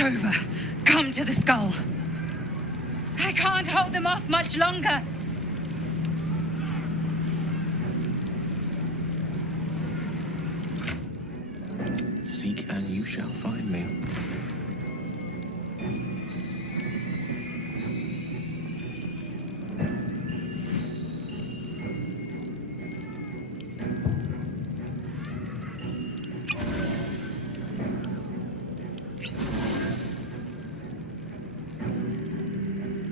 over. Come to the skull. I can't hold them off much longer. Seek and you shall find me.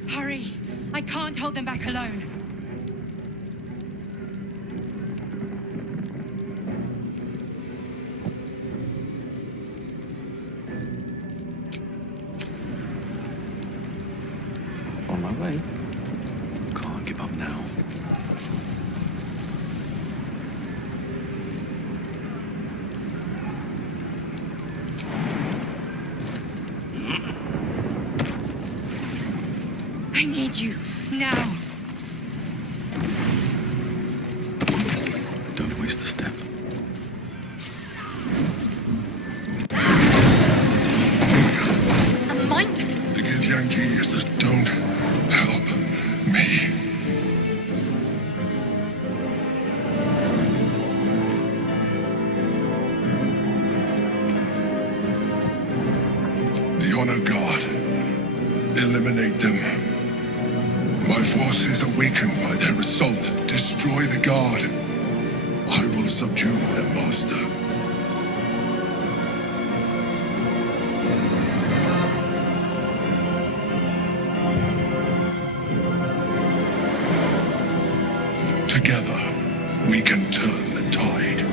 Hurry! I can't hold them back alone. On my way. Can't give up now. I need you, now. Don't waste a step. A mind. The good Yankees that don't help me. The honor god. Eliminate them. My forces awakened by their assault. Destroy the guard. I will subdue their master. Together, we can turn the tide.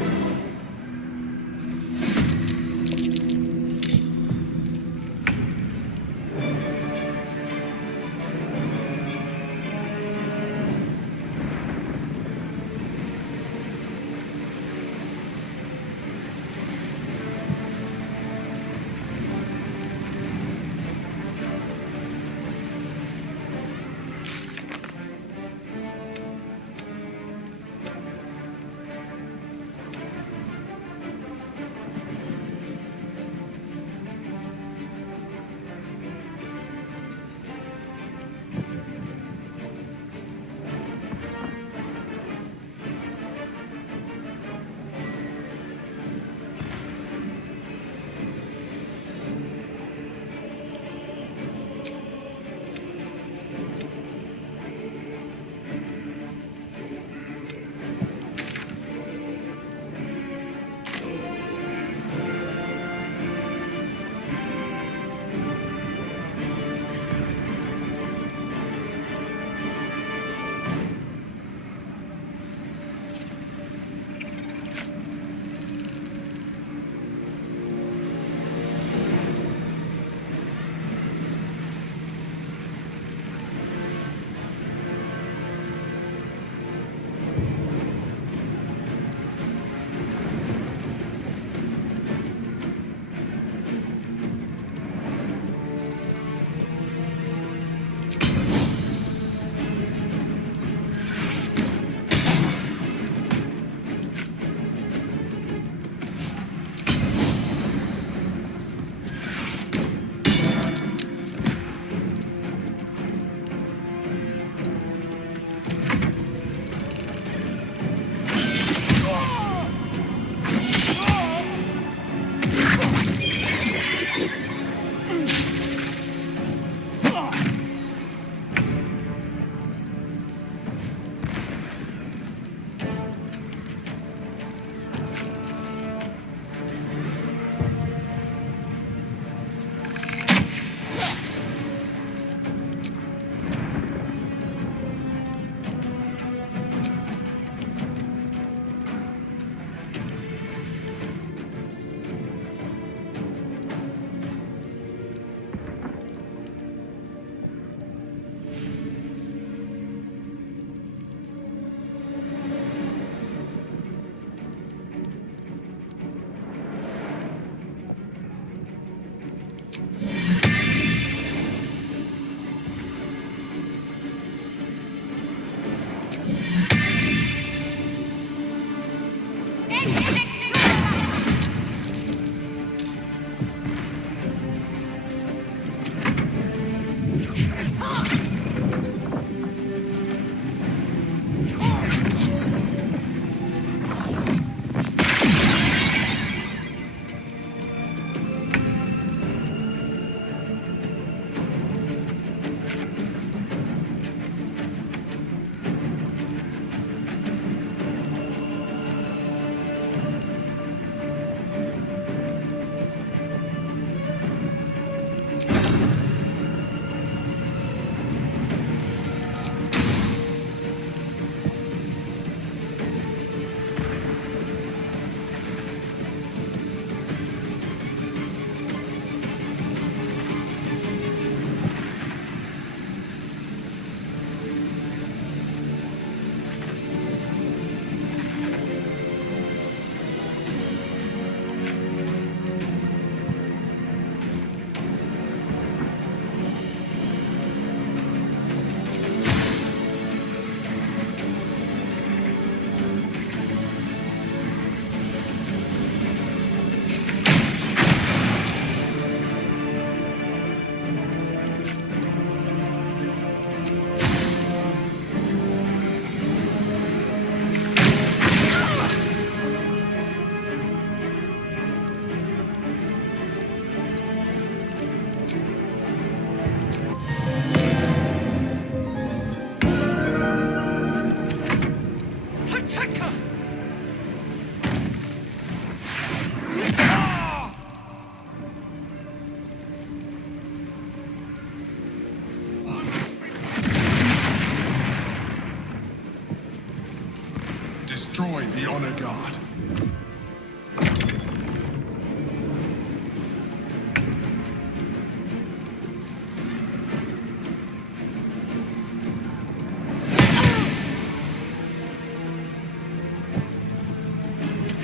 destroy the Honor Guard.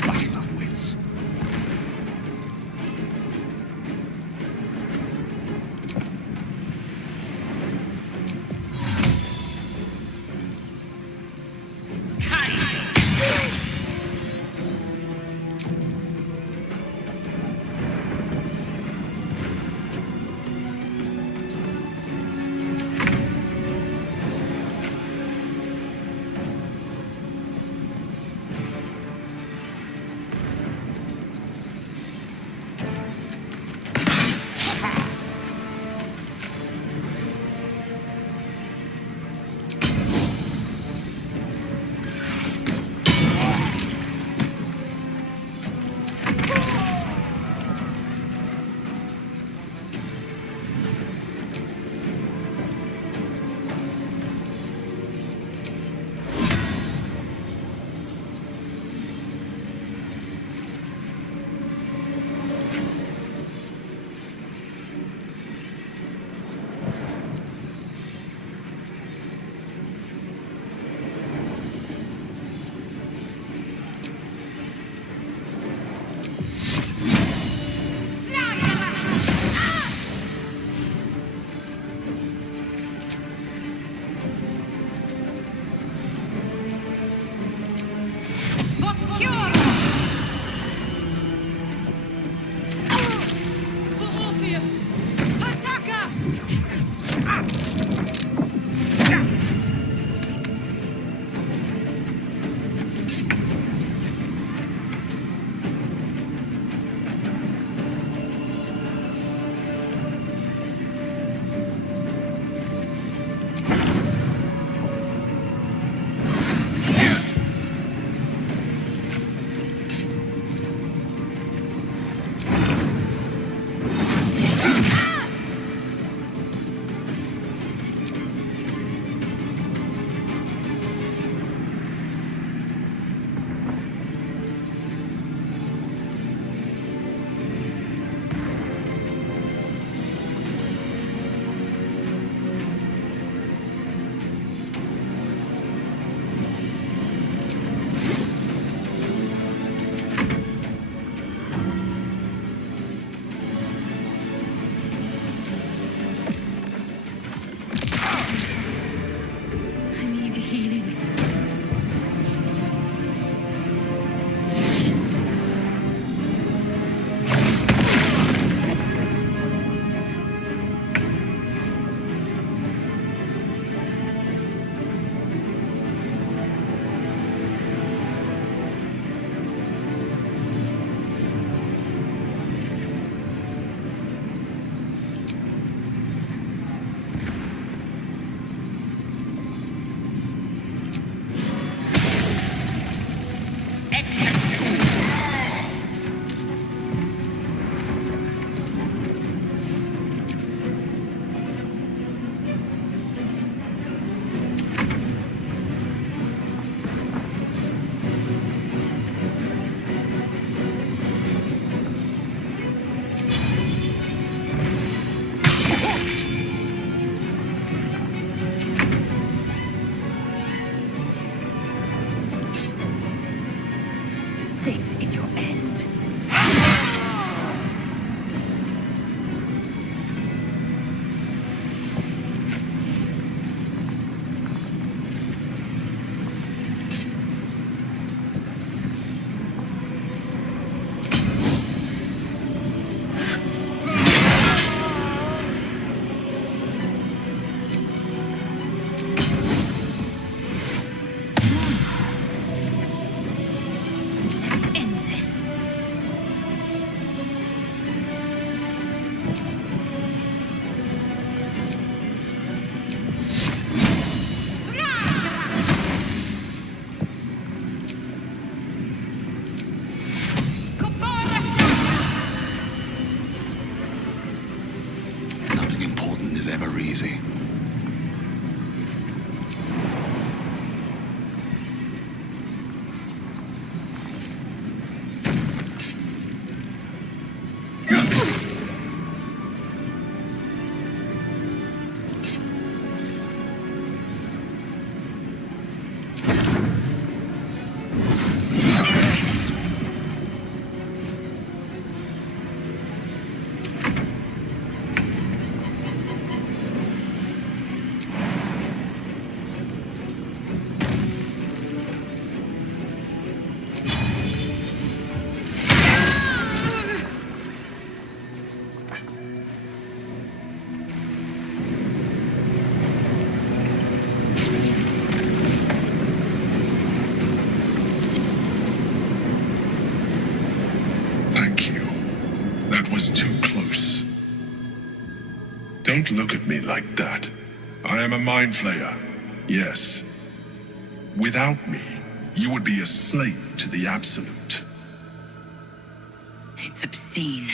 Battle of wits. Don't look at me like that. I am a mind flayer, yes. Without me, you would be a slave to the Absolute. It's obscene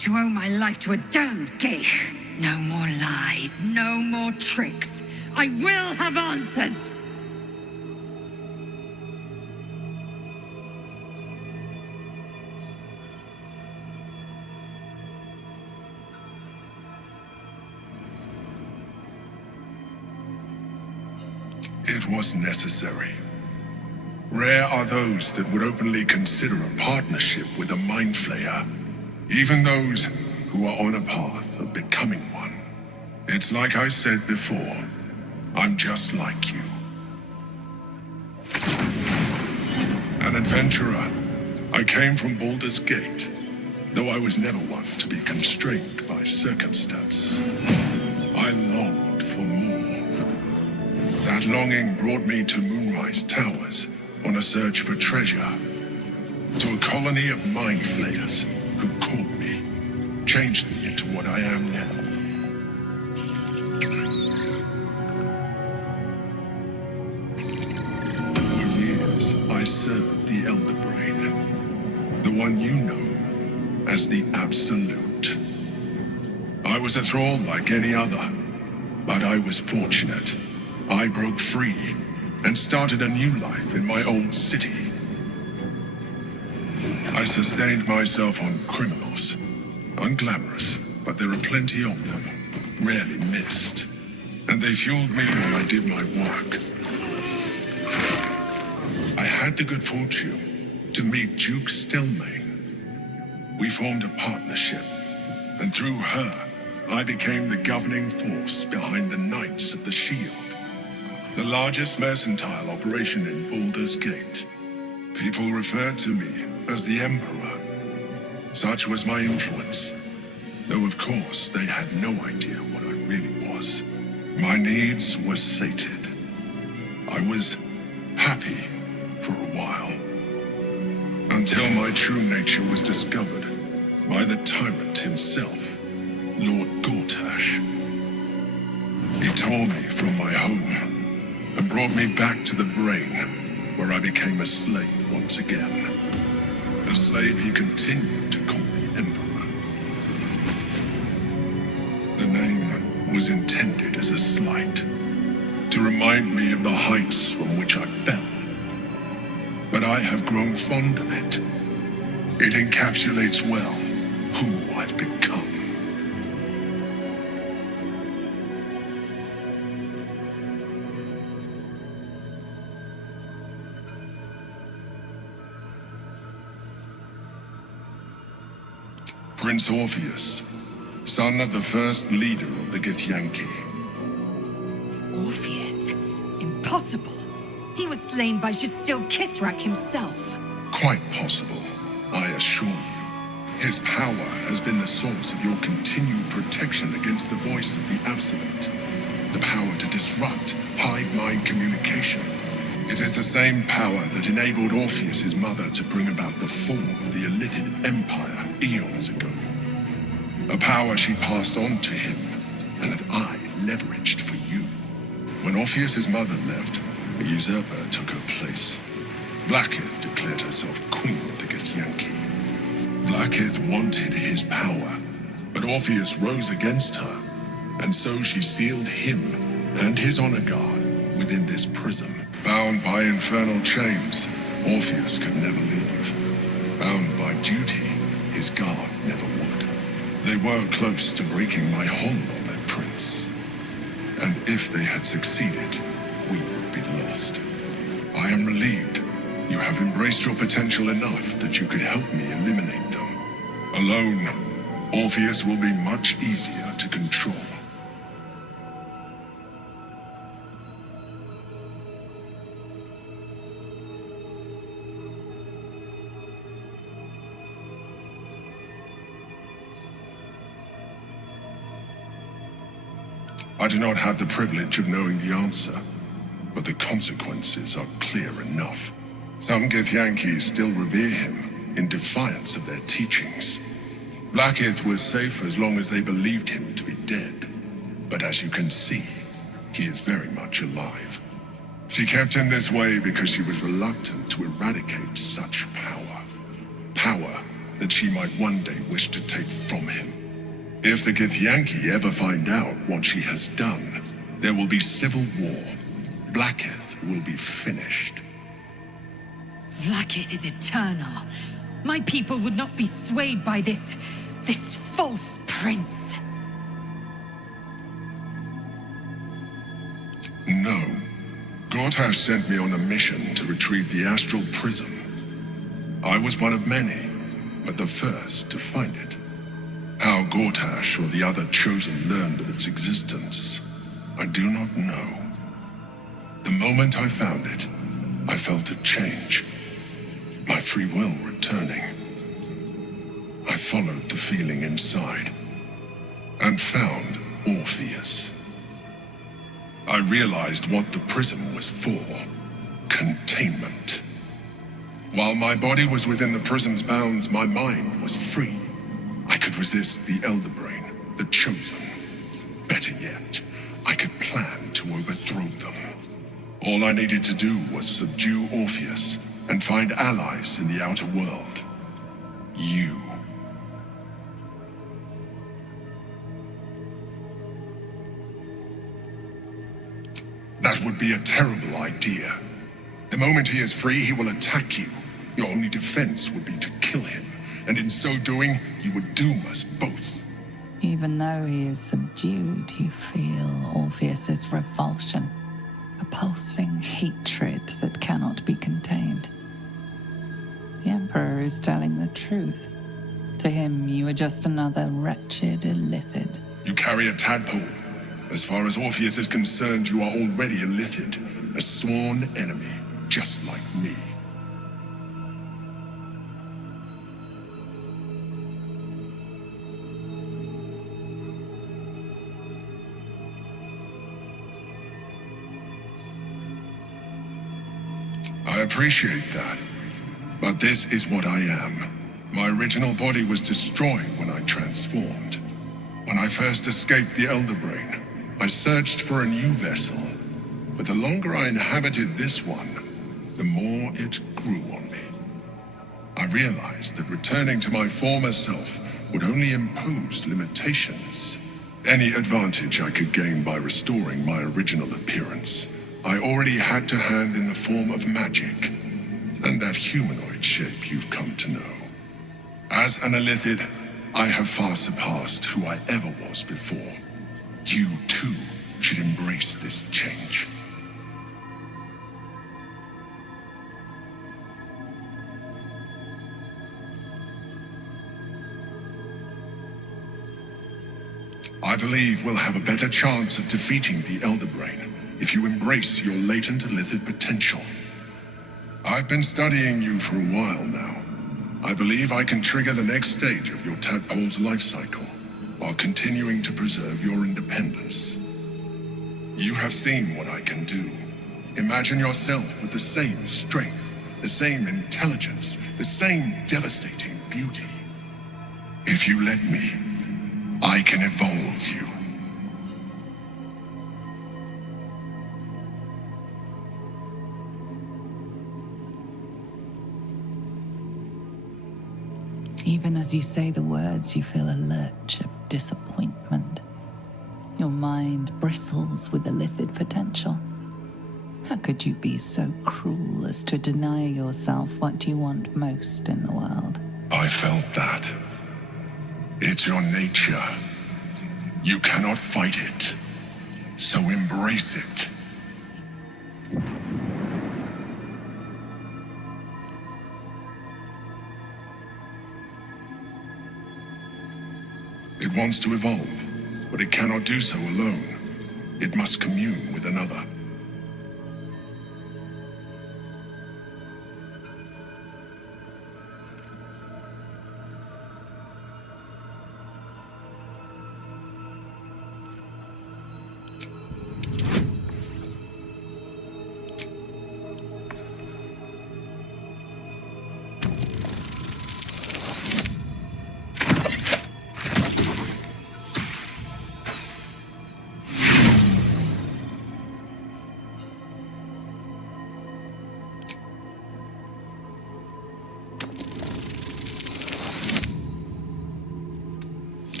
to owe my life to a damned geich. No more lies, no more tricks. I will have answers! It was necessary. Rare are those that would openly consider a partnership with a mind flayer, even those who are on a path of becoming one. It's like I said before, I'm just like you. An adventurer, I came from Baldur's Gate, though I was never one to be constrained by circumstance. I longed for more. That longing brought me to Moonrise Towers on a search for treasure, to a colony of mind flayers who caught me, changed me into what I am now. For years, I served the Elder Brain, the one you know as the Absolute. I was a thrall like any other, but I was fortunate. I broke free and started a new life in my old city. I sustained myself on criminals. Unglamorous, but there are plenty of them, rarely missed. And they fueled me while I did my work. I had the good fortune to meet Duke Stelmane. We formed a partnership, and through her, I became the governing force behind the Knights of the Shield, the largest mercantile operation in Baldur's Gate. People referred to me as the Emperor. Such was my influence, though of course they had no idea what I really was. My needs were sated. I was happy for a while, until my true nature was discovered by the tyrant himself, Lord Gortash. He tore me from my home and brought me back to the Brain, where I became a slave once again. A slave he continued to call me Emperor. The name was intended as a slight, to remind me of the heights from which I fell. But I have grown fond of it. It encapsulates well who I've become. Prince Orpheus, son of the first leader of the Githyanki. Orpheus? Impossible. He was slain by Justil Kithrak himself. Quite possible, I assure you. His power has been the source of your continued protection against the voice of the Absolute. The power to disrupt hive mind communication. It is the same power that enabled Orpheus's mother to bring about the fall of the Illithid Empire eons ago. A power she passed on to him, and that I leveraged for you. When Orpheus's mother left, a usurper took her place. Vlaakith declared herself queen of the Githyanki. Vlaakith wanted his power, but Orpheus rose against her, and so she sealed him and his honor guard within this prison. Bound by infernal chains, Orpheus could never leave. Bound by duty, his guard never would. They were close to breaking my hold on that prince. And if they had succeeded, we would be lost. I am relieved you have embraced your potential enough that you could help me eliminate them. Alone, Orpheus will be much easier to control. I do not have the privilege of knowing the answer, but the consequences are clear enough. Some Githyanki still revere him in defiance of their teachings. Vlaakith was safe as long as they believed him to be dead. but as you can see, he is very much alive. She kept him this way because she was reluctant to eradicate such power. Power that she might one day wish to take from him. If the Githyanki ever find out what she has done, there will be civil war. Blackheath will be finished. Blackheath is eternal. My people would not be swayed by this false prince. No. Gortash sent me on a mission to retrieve the astral prism. I was one of many, but the first to find it. How Gortash or the other chosen learned of its existence, I do not know. The moment I found it, I felt a change. My free will returning. I followed the feeling inside and found Orpheus. I realized what the prism was for. Containment. While my body was within the prism's bounds, my mind was free. I could resist the Elder Brain, the Chosen. Better yet, I could plan to overthrow them. All I needed to do was subdue Orpheus and find allies in the outer world. You. That would be a terrible idea. The moment he is free, he will attack you. Your only defense would be to kill him, and in so doing, you would doom us both. Even though he is subdued, you feel Orpheus's revulsion, a pulsing hatred that cannot be contained. The Emperor is telling the truth. To him, you are just another wretched illithid. You carry a tadpole. As far as Orpheus is concerned, you are already a illithid, a sworn enemy, just like me. I appreciate that, but this is what I am. My original body was destroyed when I transformed. When I first escaped the Elder Brain, I searched for a new vessel, but the longer I inhabited this one, the more it grew on me. I realized that returning to my former self would only impose limitations. Any advantage I could gain by restoring my original appearance, I already had to hand in the form of magic, and that humanoid shape you've come to know. As an illithid, I have far surpassed who I ever was before. You, too, should embrace this change. I believe we'll have a better chance of defeating the Elder Brain if you embrace your latent illithid potential. I've been studying you for a while now. I believe I can trigger the next stage of your tadpole's life cycle, while continuing to preserve your independence. You have seen what I can do. Imagine yourself with the same strength, the same intelligence, the same devastating beauty. If you let me, I can evolve you. Even as you say the words, you feel a lurch of disappointment. Your mind bristles with illithid potential. How could you be so cruel as to deny yourself what you want most in the world? I felt that. It's your nature. You cannot fight it. So embrace it. It wants to evolve, but it cannot do so alone. It must commune with another.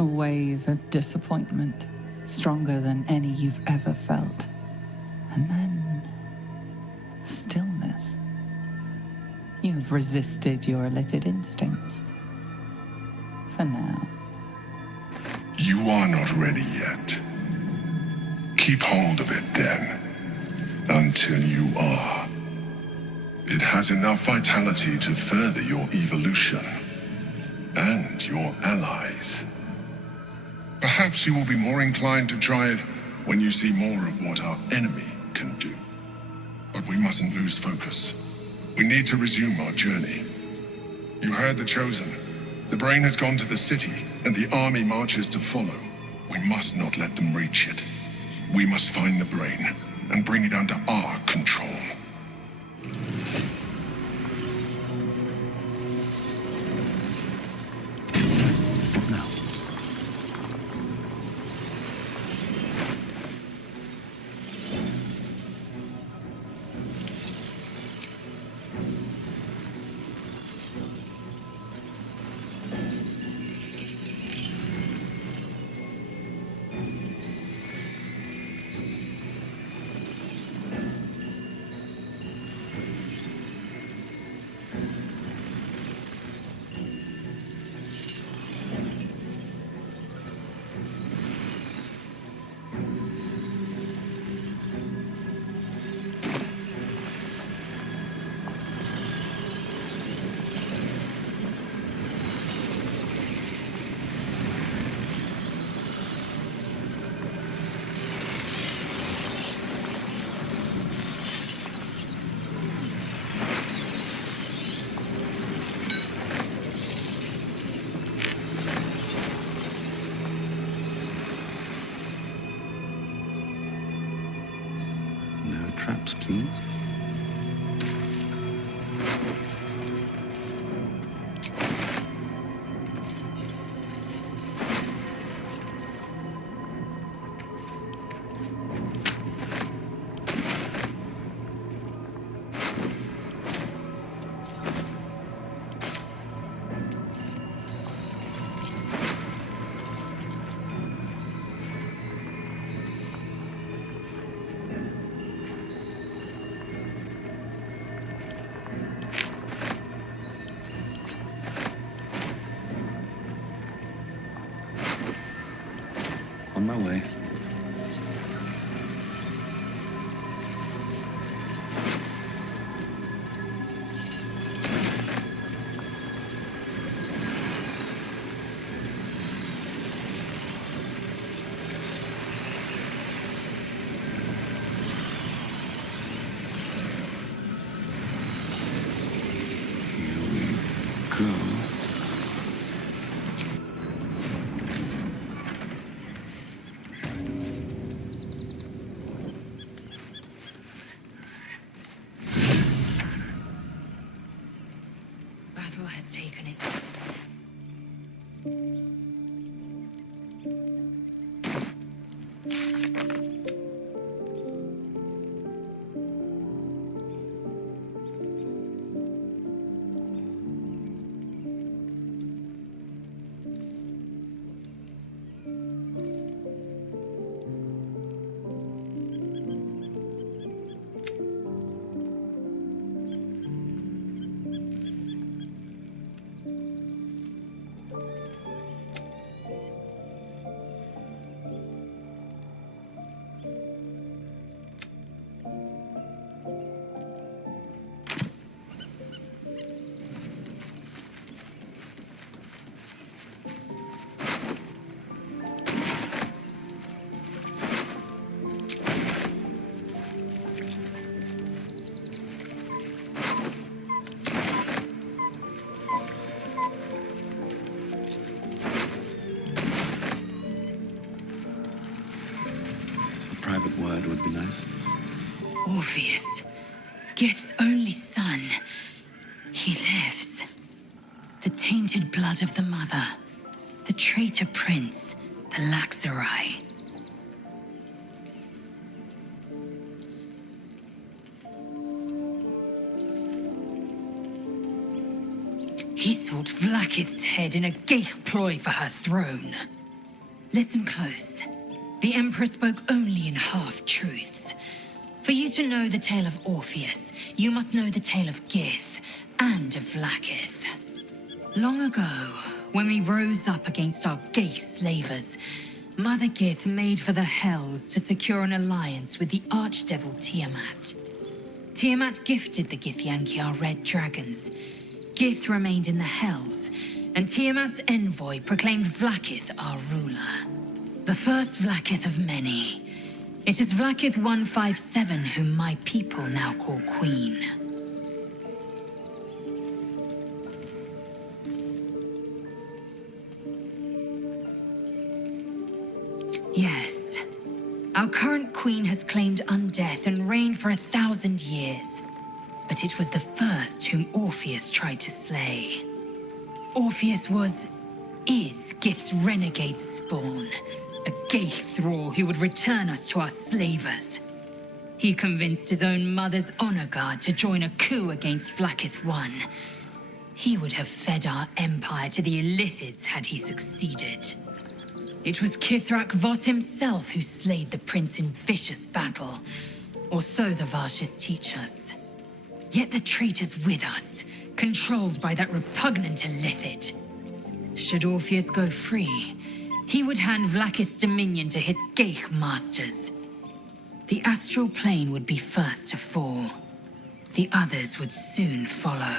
A wave of disappointment, stronger than any you've ever felt. And then stillness. You've resisted your illithid instincts. For now. You are not ready yet. Keep hold of it then, until you are. It has enough vitality to further your evolution, and your allies. Perhaps you will be more inclined to try it when you see more of what our enemy can do. But we mustn't lose focus. We need to resume our journey. You heard the Chosen. The brain has gone to the city, and the army marches to follow. We must not let them reach it. We must find the brain and bring it under our control. What now? No traps, please. On my way. Here we go. Battle has taken its... Private word would be nice. Orpheus, Gith's only son. He lives. The tainted blood of the mother. The traitor prince. The Laxarai. He sought Vlakith's head in a geich ploy for her throne. Listen close. The Emperor spoke only in half-truths. For you to know the tale of Orpheus, you must know the tale of Gith and of Vlaakith. Long ago, when we rose up against our gay slavers, Mother Gith made for the Hells to secure an alliance with the archdevil Tiamat. Tiamat gifted the Githyanki our red dragons. Gith remained in the Hells, and Tiamat's envoy proclaimed Vlaakith our ruler. The first Vlaakith of many. It is Vlaakith 157 whom my people now call Queen. Yes. Our current queen has claimed undeath and reigned for 1,000 years. But it was the first whom Orpheus tried to slay. Orpheus is Gith's renegade spawn. A gay thrall who would return us to our slavers. He convinced his own mother's honor guard to join a coup against Vlaakith I. He would have fed our empire to the Illithids had he succeeded. It was Kithrak Voss himself who slayed the prince in vicious battle, or so the Varshas teach us. Yet the traitor's with us, controlled by that repugnant Illithid. Should Orpheus go free, he would hand Vlaakith's dominion to his Geich masters. The astral plane would be first to fall. The others would soon follow.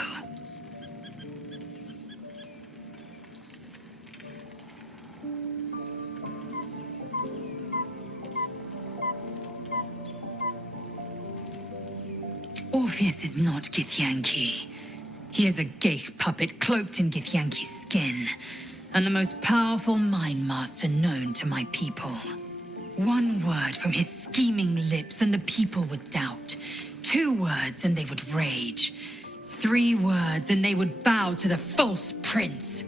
Orpheus is not Githyanki. He is a Geich puppet cloaked in Githyanki's skin, and the most powerful mind master known to my people. One word from his scheming lips and the people would doubt. 2 words and they would rage. 3 words and they would bow to the false prince.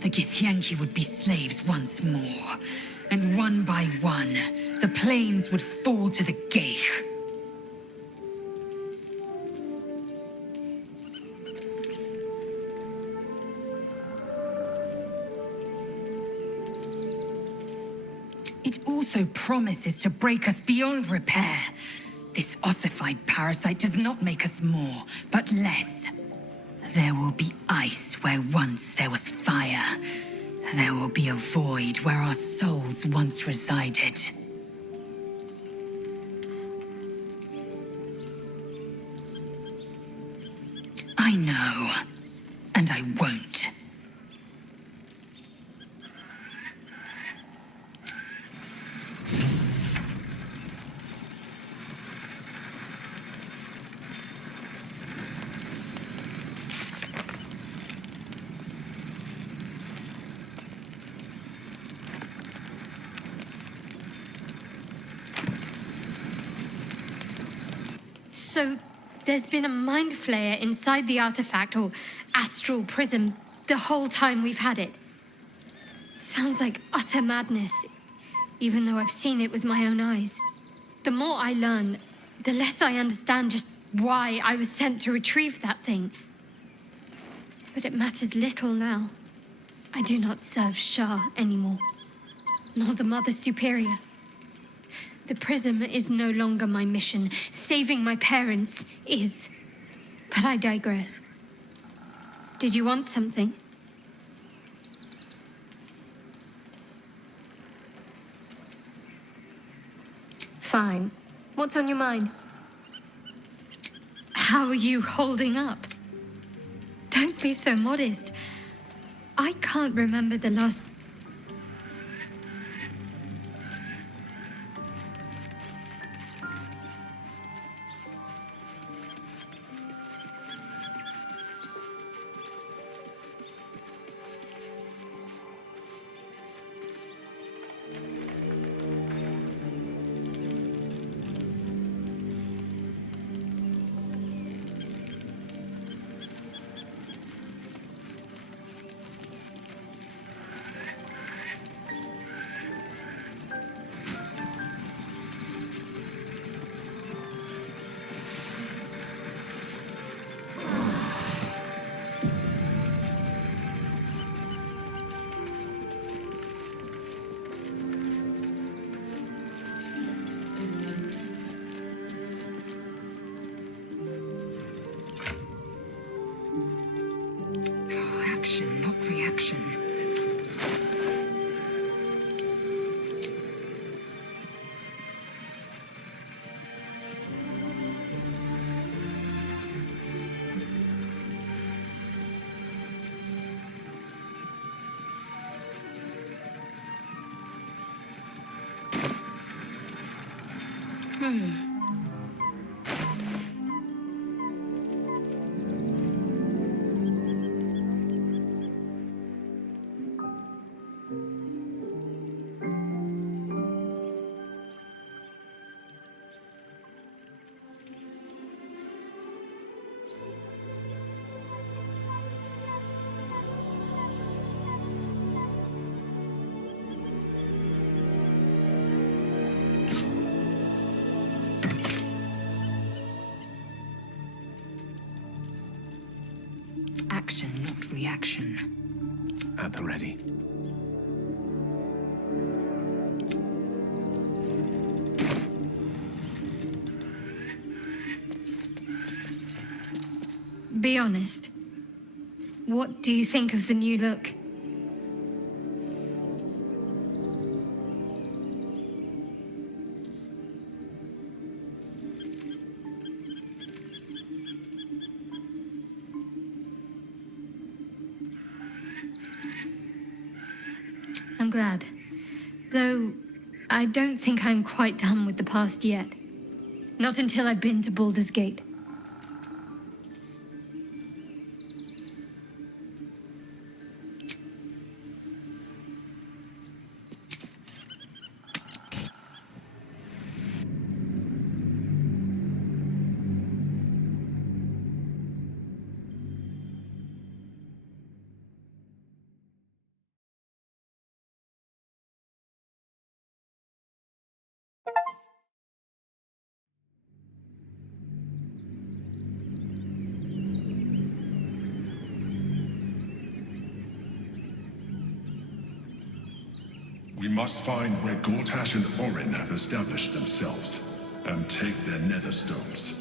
The Githyanki would be slaves once more, and one by one, the plains would fall to the Geich. It also promises to break us beyond repair. This ossified parasite does not make us more, but less. There will be ice where once there was fire. There will be a void where our souls once resided. I know, and I won't. So, there's been a mind flayer inside the artifact, or astral prism, the whole time we've had it. Sounds like utter madness, even though I've seen it with my own eyes. The more I learn, the less I understand just why I was sent to retrieve that thing. But it matters little now. I do not serve Shah anymore, nor the Mother Superior. The prism is no longer my mission. Saving my parents is. But I digress. Did you want something? Fine. What's on your mind? How are you holding up? Don't be so modest. I can't remember the last... Action, not reaction. At the ready. Be honest. What do you think of the new look? I'm glad. Though, I don't think I'm quite done with the past yet. Not until I've been to Baldur's Gate. We must find where Gortash and Orin have established themselves, and take their nether stones.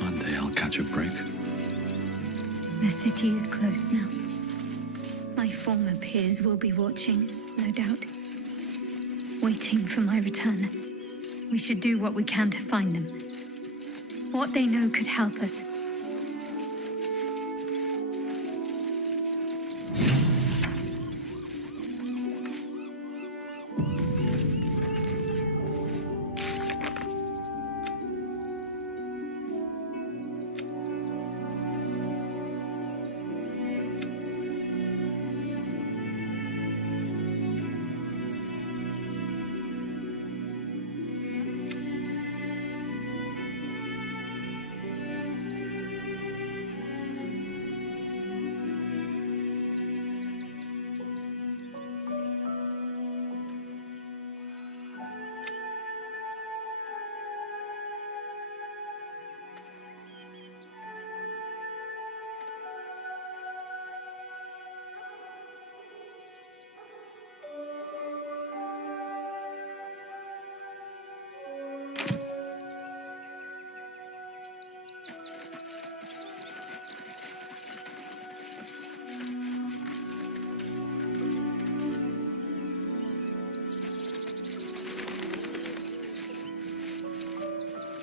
One day I'll catch a break. The city is close now. My former peers will be watching, no doubt. Waiting for my return. We should do what we can to find them. What they know could help us.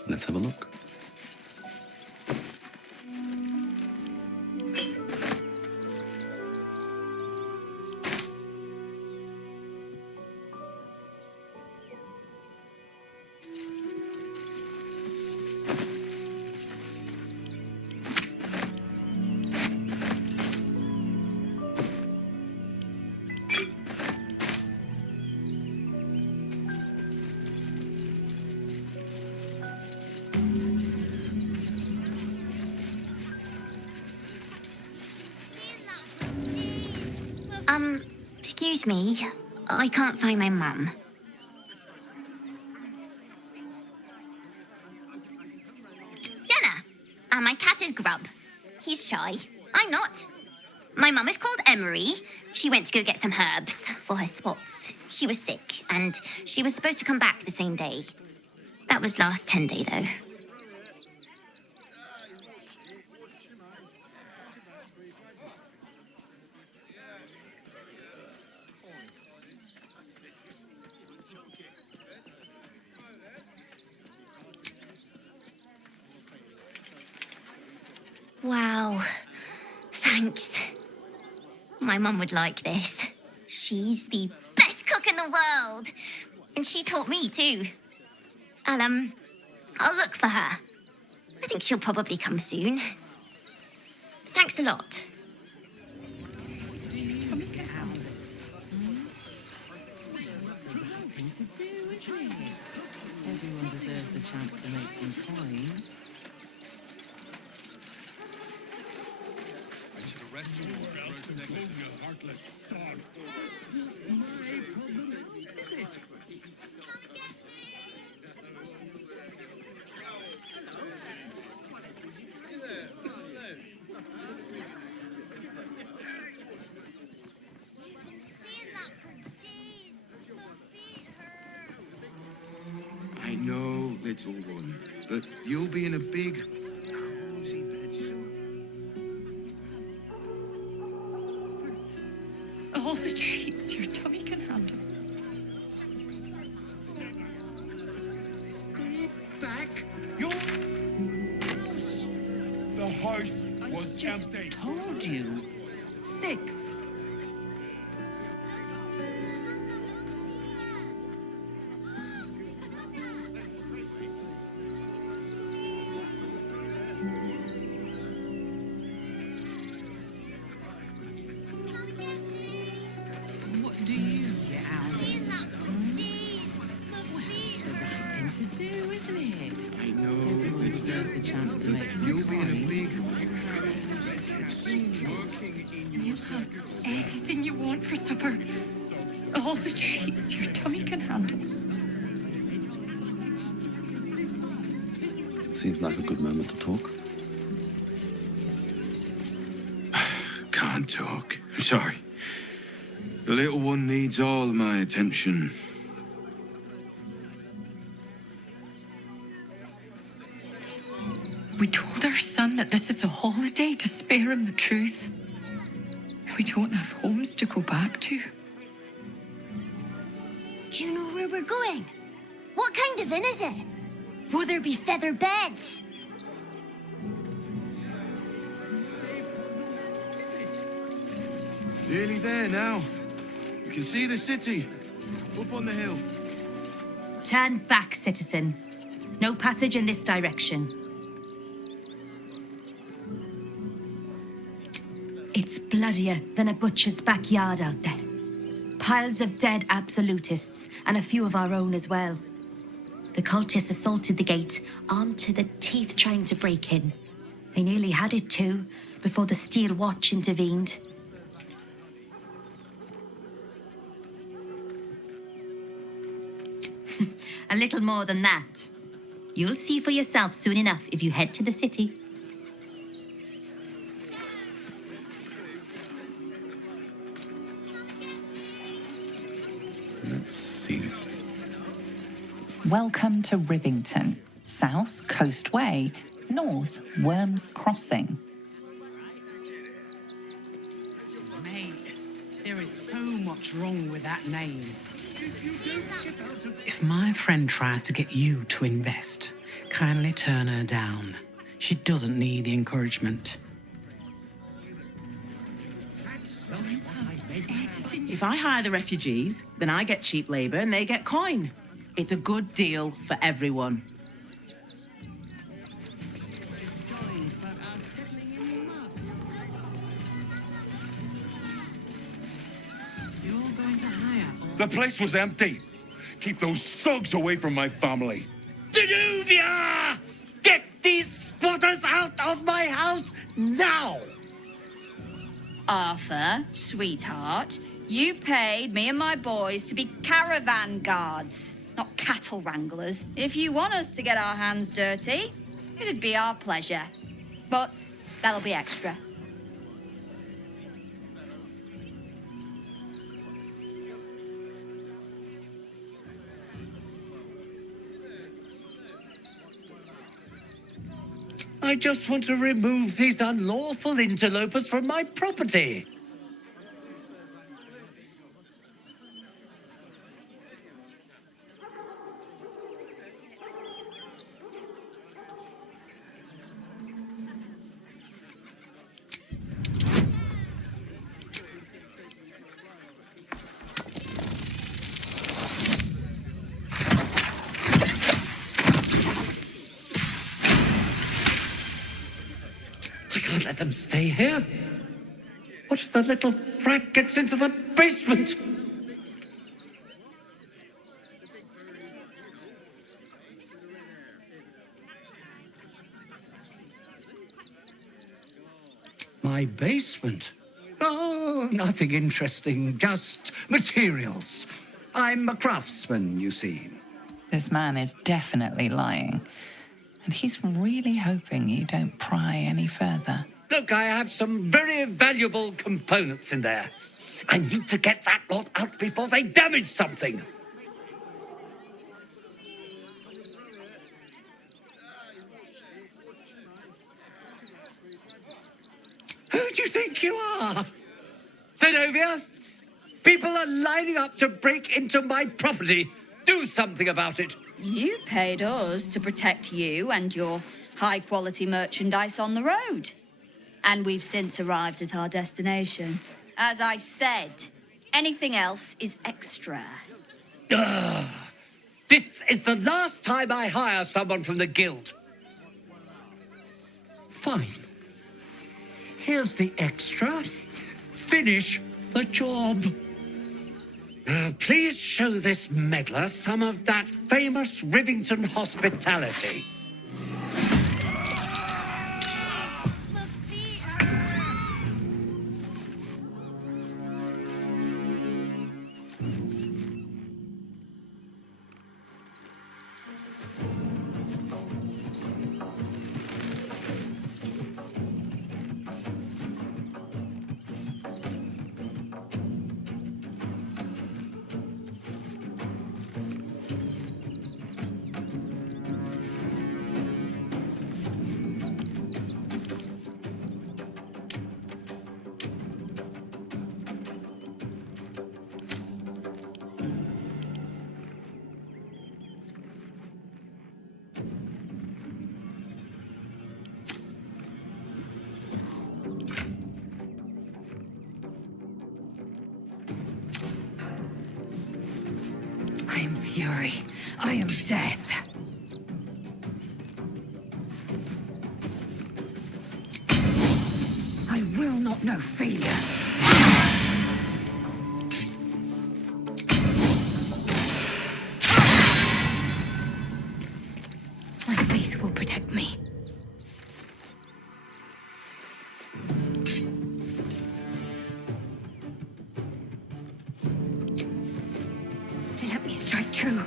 Let's have a look. Excuse me. I can't find my mum. Jenna! My cat is Grub. He's shy. I'm not. My mum is called Emery. She went to go get some herbs for her spots. She was sick, and she was supposed to come back the same day. That was last 10 day, though. Wow. Thanks. My mum would like this. She's the best cook in the world. And she taught me too. I'll look for her. I think she'll probably come soon. Thanks a lot. Everyone deserves the chance to make some coin. I should arrest you or else neglect your heartless son. That's not my problem, is it? I know, little one, but you'll be in a big, cozy bed soon. All the treats your tummy can handle. Stay back! Your house! The house was Just empty. told you. 6. What do you get out of this? Well, it's the right thing to do, isn't it? I know, Everyone deserves the chance to make some you'll be in a coin. big, You have anything you want for supper. All the treats your tummy can handle. Seems like a good moment to talk. Can't talk. I'm sorry. The little one needs all of my attention. We told our son that this is a holiday to spare him the truth. We don't have homes to go back to. Do you know where we're going? What kind of inn is it? Will there be feather beds? Nearly there now. You can see the city. Up on the hill. Turn back, citizen. No passage in this direction. It's bloodier than a butcher's backyard out there. Piles of dead absolutists, and a few of our own as well. The cultists assaulted the gate, armed to the teeth trying to break in. They nearly had it too, before the Steel Watch intervened. A little more than that. You'll see for yourself soon enough if you head to the city. Let's see. Welcome to Rivington. South, Coast Way. North, Worms Crossing. Mate, there is so much wrong with that name. If my friend tries to get you to invest, kindly turn her down. She doesn't need the encouragement. If I hire the refugees, then I get cheap labour and they get coin. It's a good deal for everyone. You're going to hire all... The place was empty. Keep those thugs away from my family. Danuvia! Get these squatters out of my house now! Arthur, sweetheart, you paid me and my boys to be caravan guards, not cattle wranglers. If you want us to get our hands dirty, it'd be our pleasure. But that'll be extra. I just want to remove these unlawful interlopers from my property. them stay here? What if the little brat gets into the basement? My basement? Oh, nothing interesting, just materials. I'm a craftsman, you see. This man is definitely lying. And he's really hoping you don't pry any further. Look, I have some very valuable components in there. I need to get that lot out before they damage something. Who do you think you are? Zenobia? People are lining up to break into my property. Do something about it. You paid us to protect you and your high-quality merchandise on the road. And we've since arrived at our destination. As I said, anything else is extra. This is the last time I hire someone from the guild. Fine. Here's the extra. Finish the job. Please show this meddler some of that famous Rivington hospitality. I am fury. I am death. I will not know failure. My faith will protect me. Let me strike true.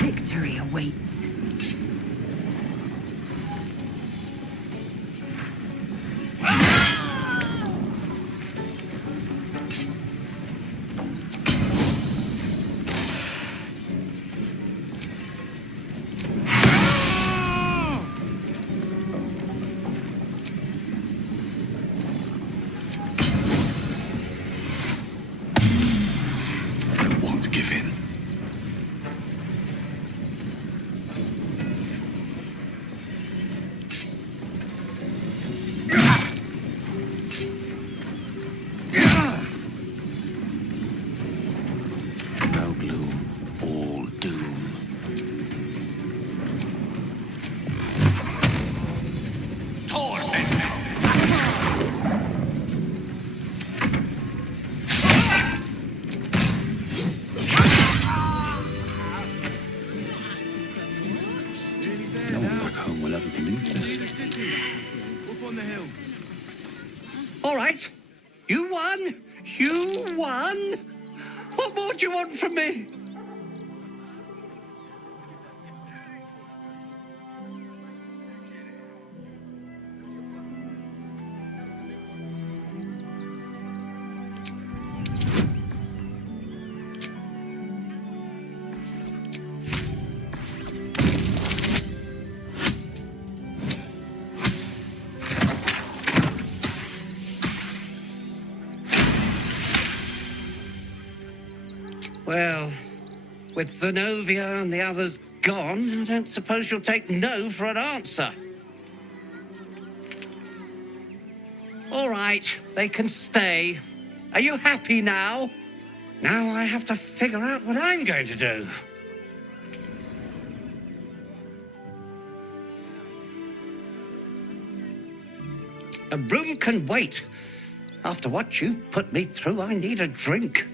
Victory awaits. I won't give in. No gloom, all doom. No one back home will ever believe this. Up on the hill. All right. You won. You won. What more do you want from me? Well, with Zenobia and the others gone, I don't suppose you'll take no for an answer. All right, they can stay. Are you happy now? Now I have to figure out what I'm going to do. A room can wait. After what you've put me through, I need a drink.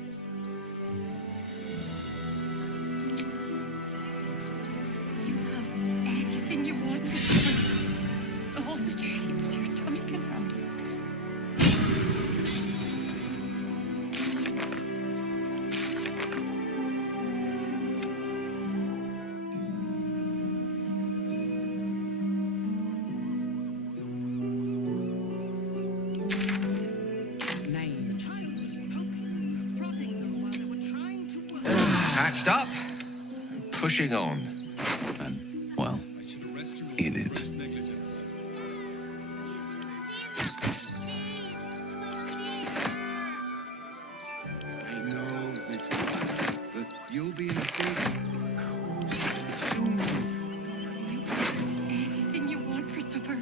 Anything you want for supper. All the treats your tummy can handle. Hatched up, pushing on. And, well, in it. I know it's bad, but you'll be in a big, cozy, soon. Anything you want for supper.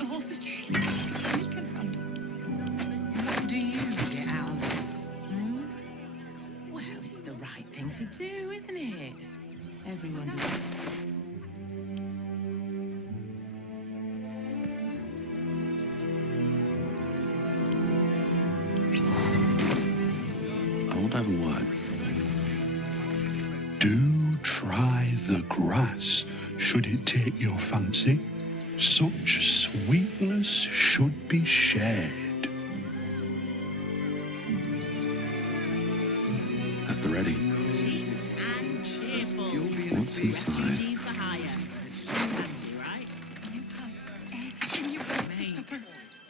All the treats your tummy can handle. What do you do, Alice? Well, it's the right thing to do, isn't it? Everyone does it. I want to have a word. Do try the grass, should it take your fancy. Such sweetness should be shared.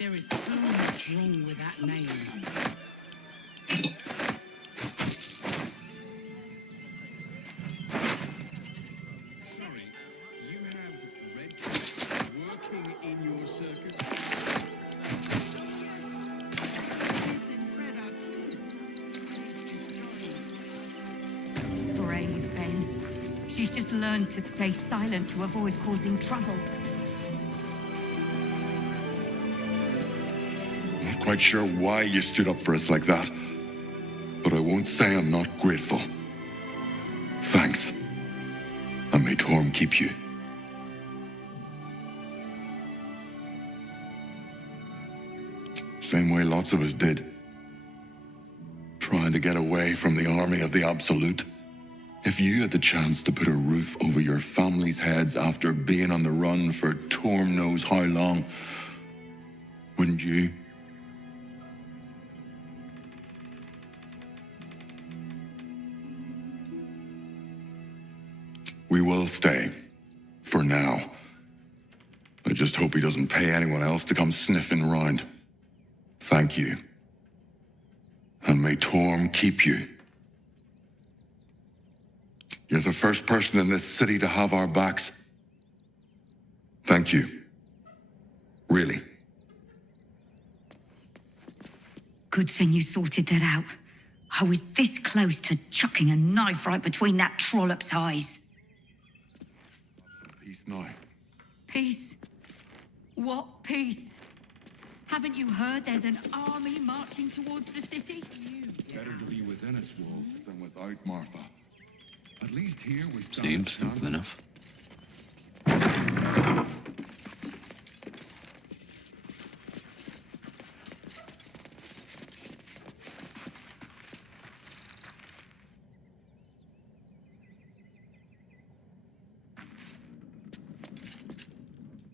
There is so much wrong with that name. Sorry, you have red cats working in your circus? Brave, Ben. She's just learned to stay silent to avoid causing trouble. Not quite sure why you stood up for us like that, but I won't say I'm not grateful. Thanks. And may Torm keep you. Same way lots of us did. Trying to get away from the army of the Absolute. If you had the chance to put a roof over your family's heads after being on the run for Torm knows how long, wouldn't you? We will stay. For now. I just hope he doesn't pay anyone else to come sniffing round. Thank you. And may Torm keep you. You're the first person in this city to have our backs. Thank you. Really. Good thing you sorted that out. I was this close to chucking a knife right between that trollop's eyes. Peace now. Peace? What peace? Haven't you heard there's an army marching towards the city? Better to be within its walls than without, Martha. At least here we stand. Seems simple enough.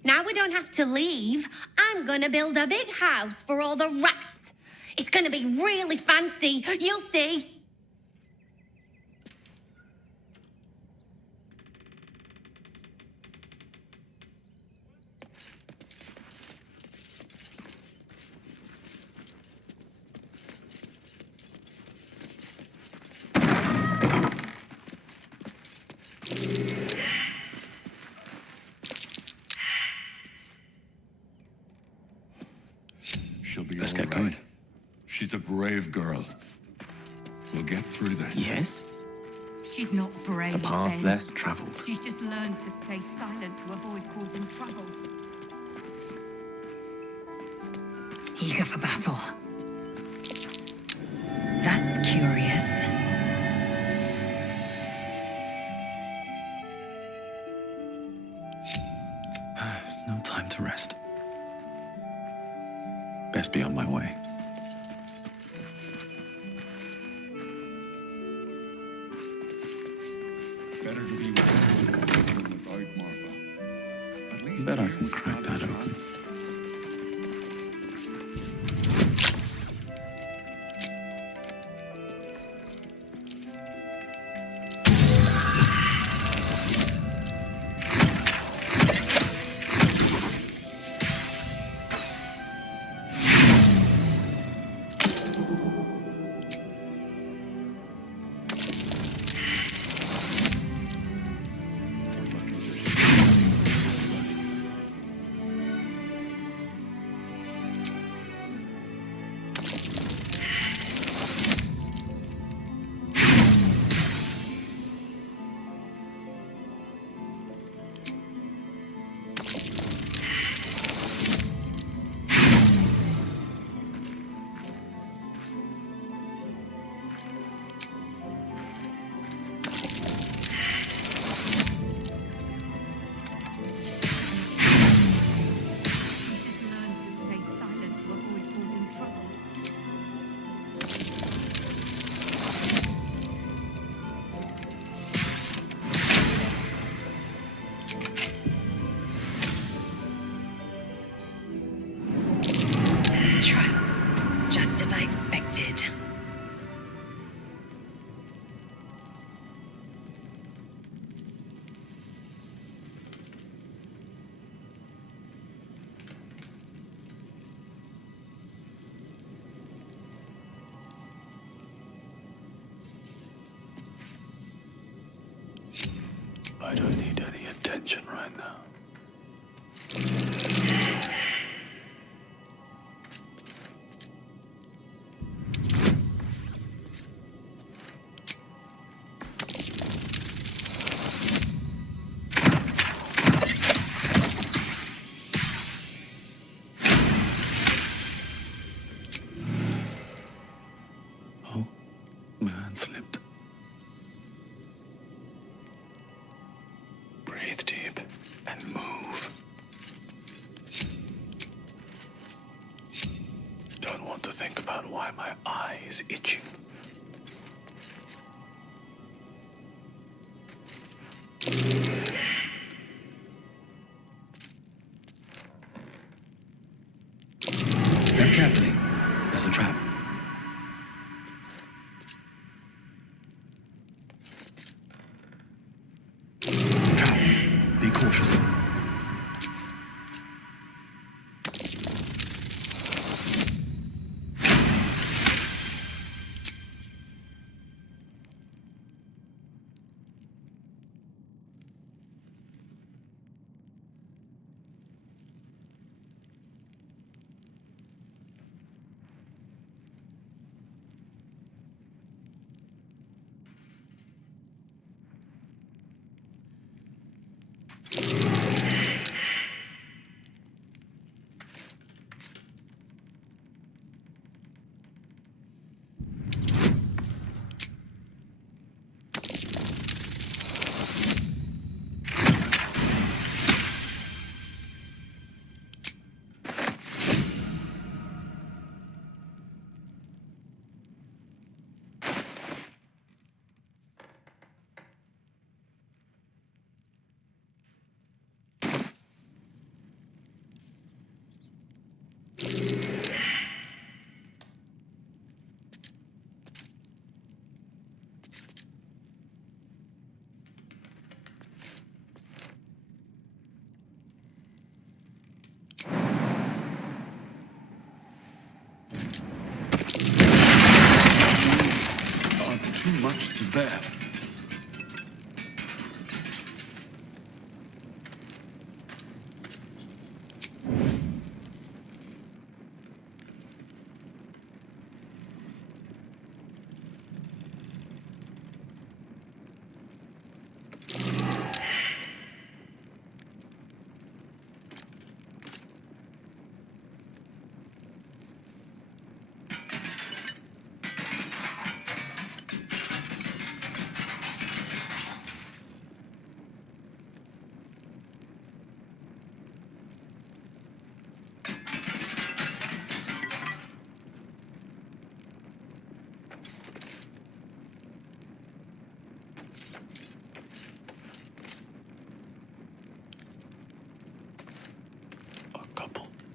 Now we don't have to leave. I'm gonna build a big house for all the rats. It's gonna be really fancy. You'll see. She'll be Let's all get right. going. She's a brave girl. We'll get through this. Yes? She's not brave, A path Ben. less travelled. She's just learned to stay silent to avoid causing trouble. Eager for battle. That's curious. No time to rest. Best be on my way. Better to be without Martha. At least Bet I here can we crack stand that a open. attention right now. Oh, my hand slipped. Breathe deep and move. Don't want to think about why my eye is itching. Step carefully. There's a trap. Trap. Be cautious. Too much to bear.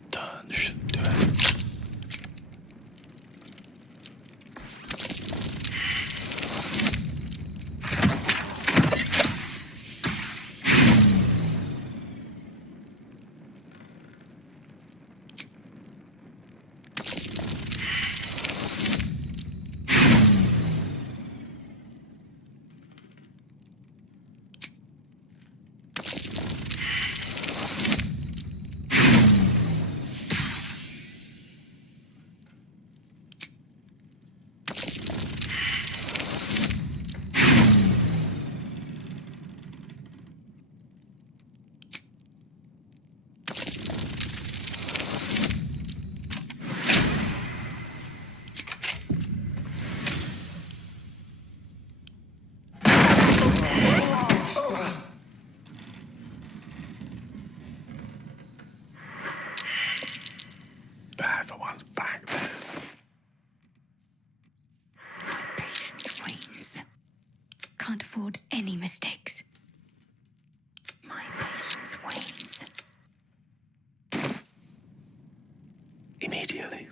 Turn should do it. Bad for one's back, this. Patience wanes. Can't afford any mistakes. My patience wanes. Immediately.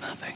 nothing.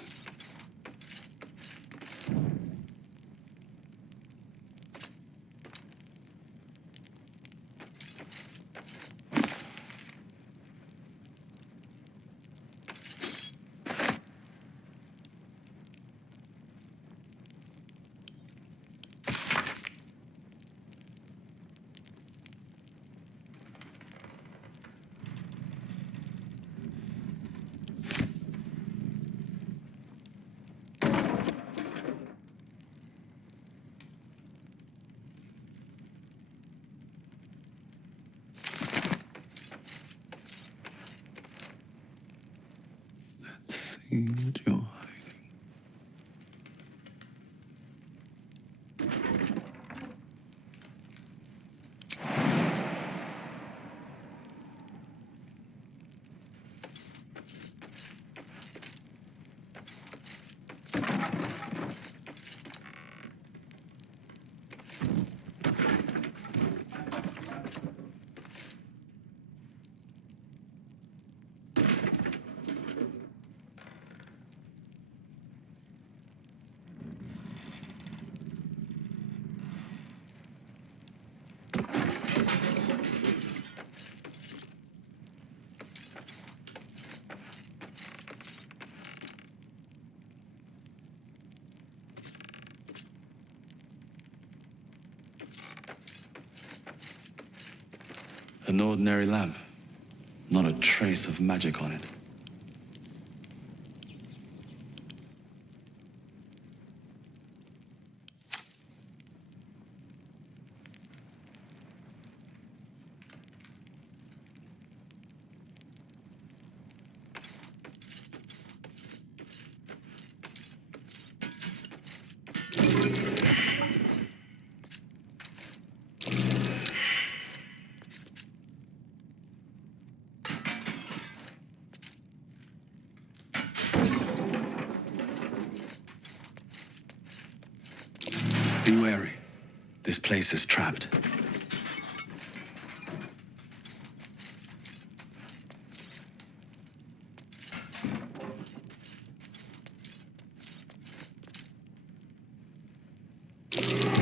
See what you're hiding. An ordinary lamp. Not a trace of magic on it. Be wary. This place is trapped.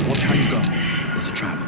Watch how you go. There's a trap.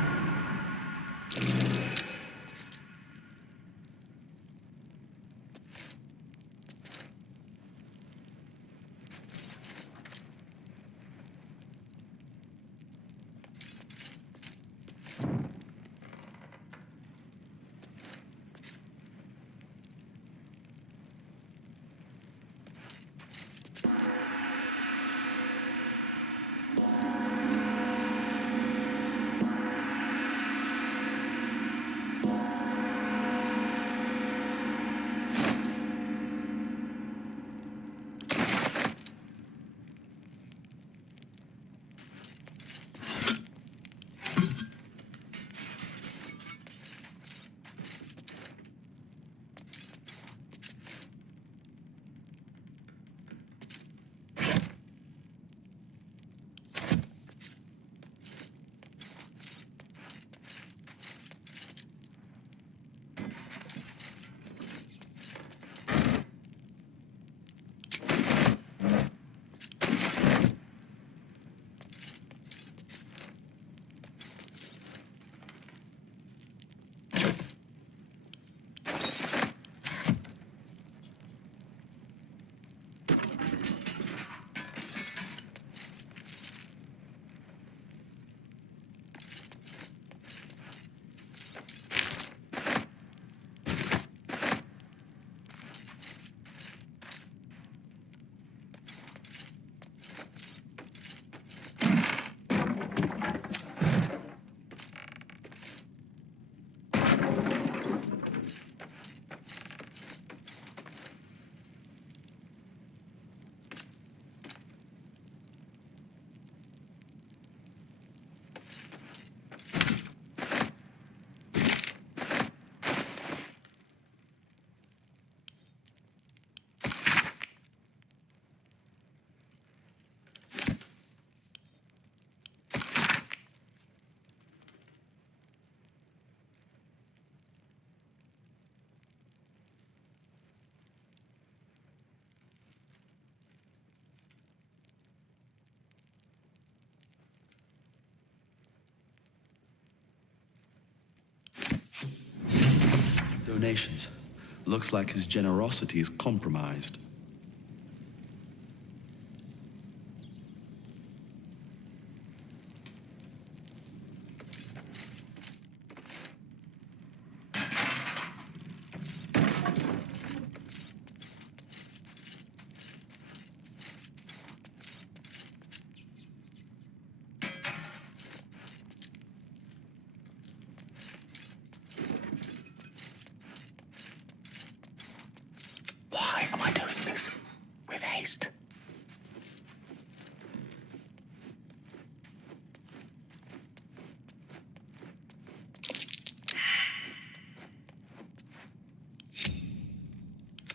donations. Looks like his generosity is compromised. Why am I doing this? With haste.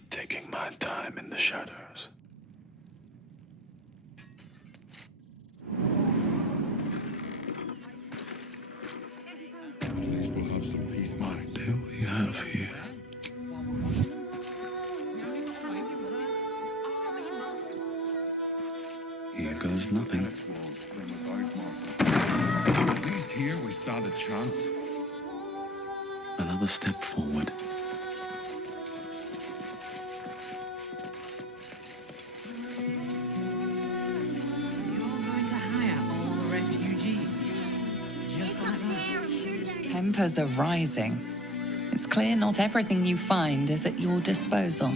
Taking my time in the shadows. At least we'll have some peace now. What do we have here? Here goes nothing. At least here we stand a chance. Another step forward. You're going to hire all the refugees. Just like that. Tempers are rising. It's clear not everything you find is at your disposal.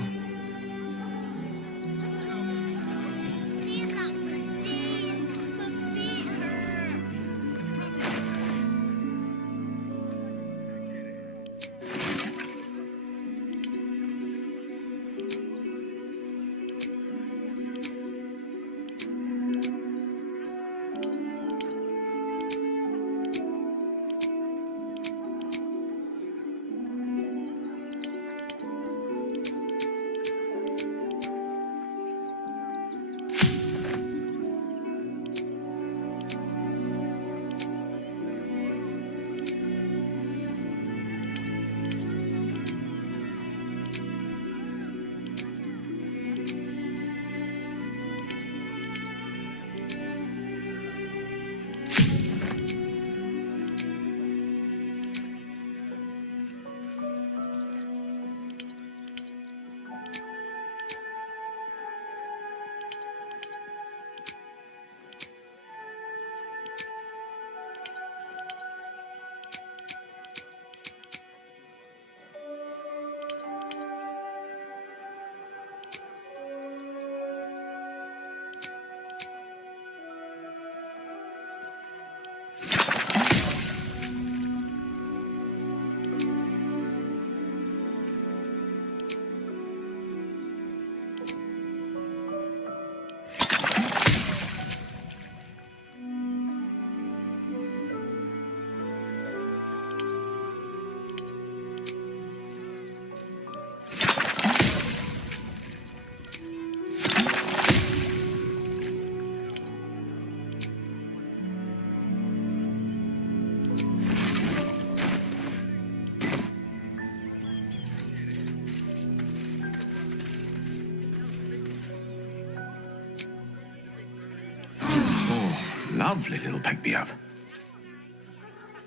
Lovely little peg we have.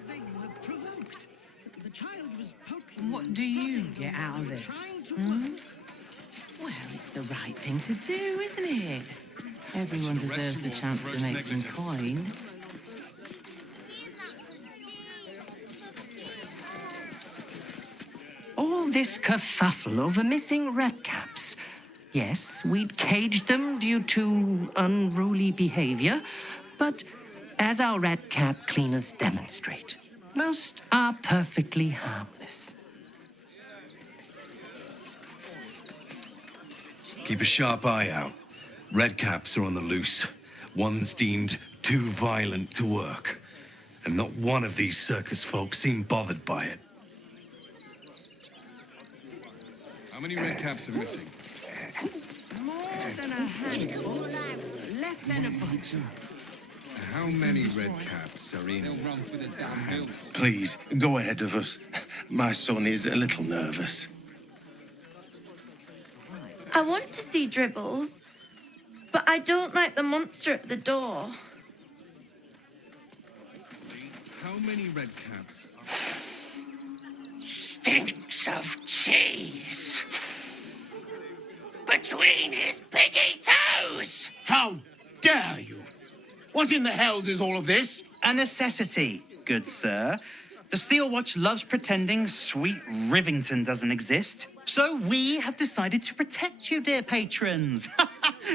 They were provoked. The child was poking. What do you get out of this? Well, it's the right thing to do, isn't it? Everyone deserves the chance to make some coin. All this kerfuffle over missing redcaps. Yes, we'd caged them due to unruly behavior, but as our redcap cleaners demonstrate, most are perfectly harmless. Keep a sharp eye out. Redcaps are on the loose. One's deemed too violent to work. And not one of these circus folk seem bothered by it. How many red caps are missing? More than a handful, less than a bunch. How many red caps are in? Please, go ahead of us. My son is a little nervous. I want to see Dribbles, but I don't like the monster at the door. How many red caps? Stinks of cheese between his piggy toes. How dare you? What in the hells is all of this? A necessity, good sir. The Steel Watch loves pretending sweet Rivington doesn't exist. So we have decided to protect you, dear patrons.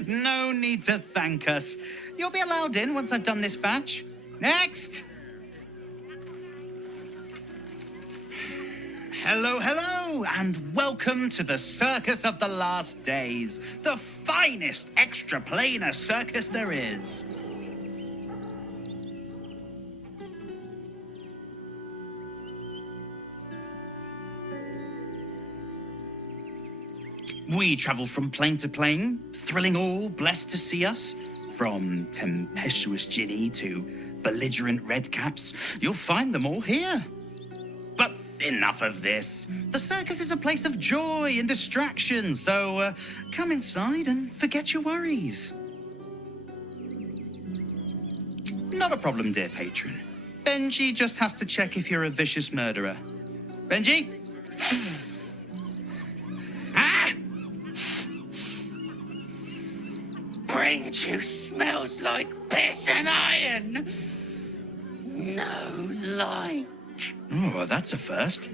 No need to thank us. You'll be allowed in once I've done this batch. Next! Hello, hello, and welcome to the Circus of the Last Days, the finest extra-planar circus there is. We travel from plane to plane, thrilling all blessed to see us. From tempestuous Ginny to belligerent redcaps, you'll find them all here. But enough of this. The circus is a place of joy and distraction, so come inside and forget your worries. Not a problem, dear patron. Benji just has to check if you're a vicious murderer. Benji? Brain juice smells like piss and iron. No like. Oh, well, that's a first.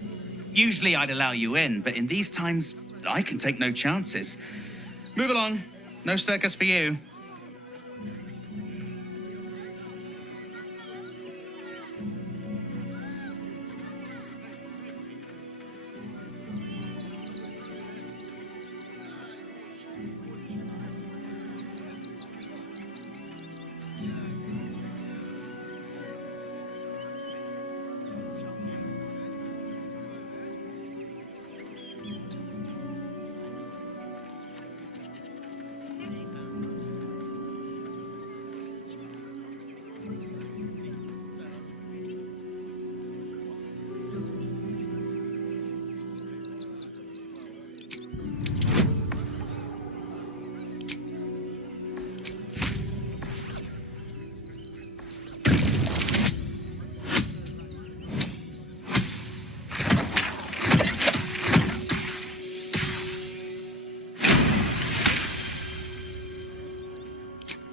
Usually I'd allow you in, but in these times, I can take no chances. Move along. No circus for you.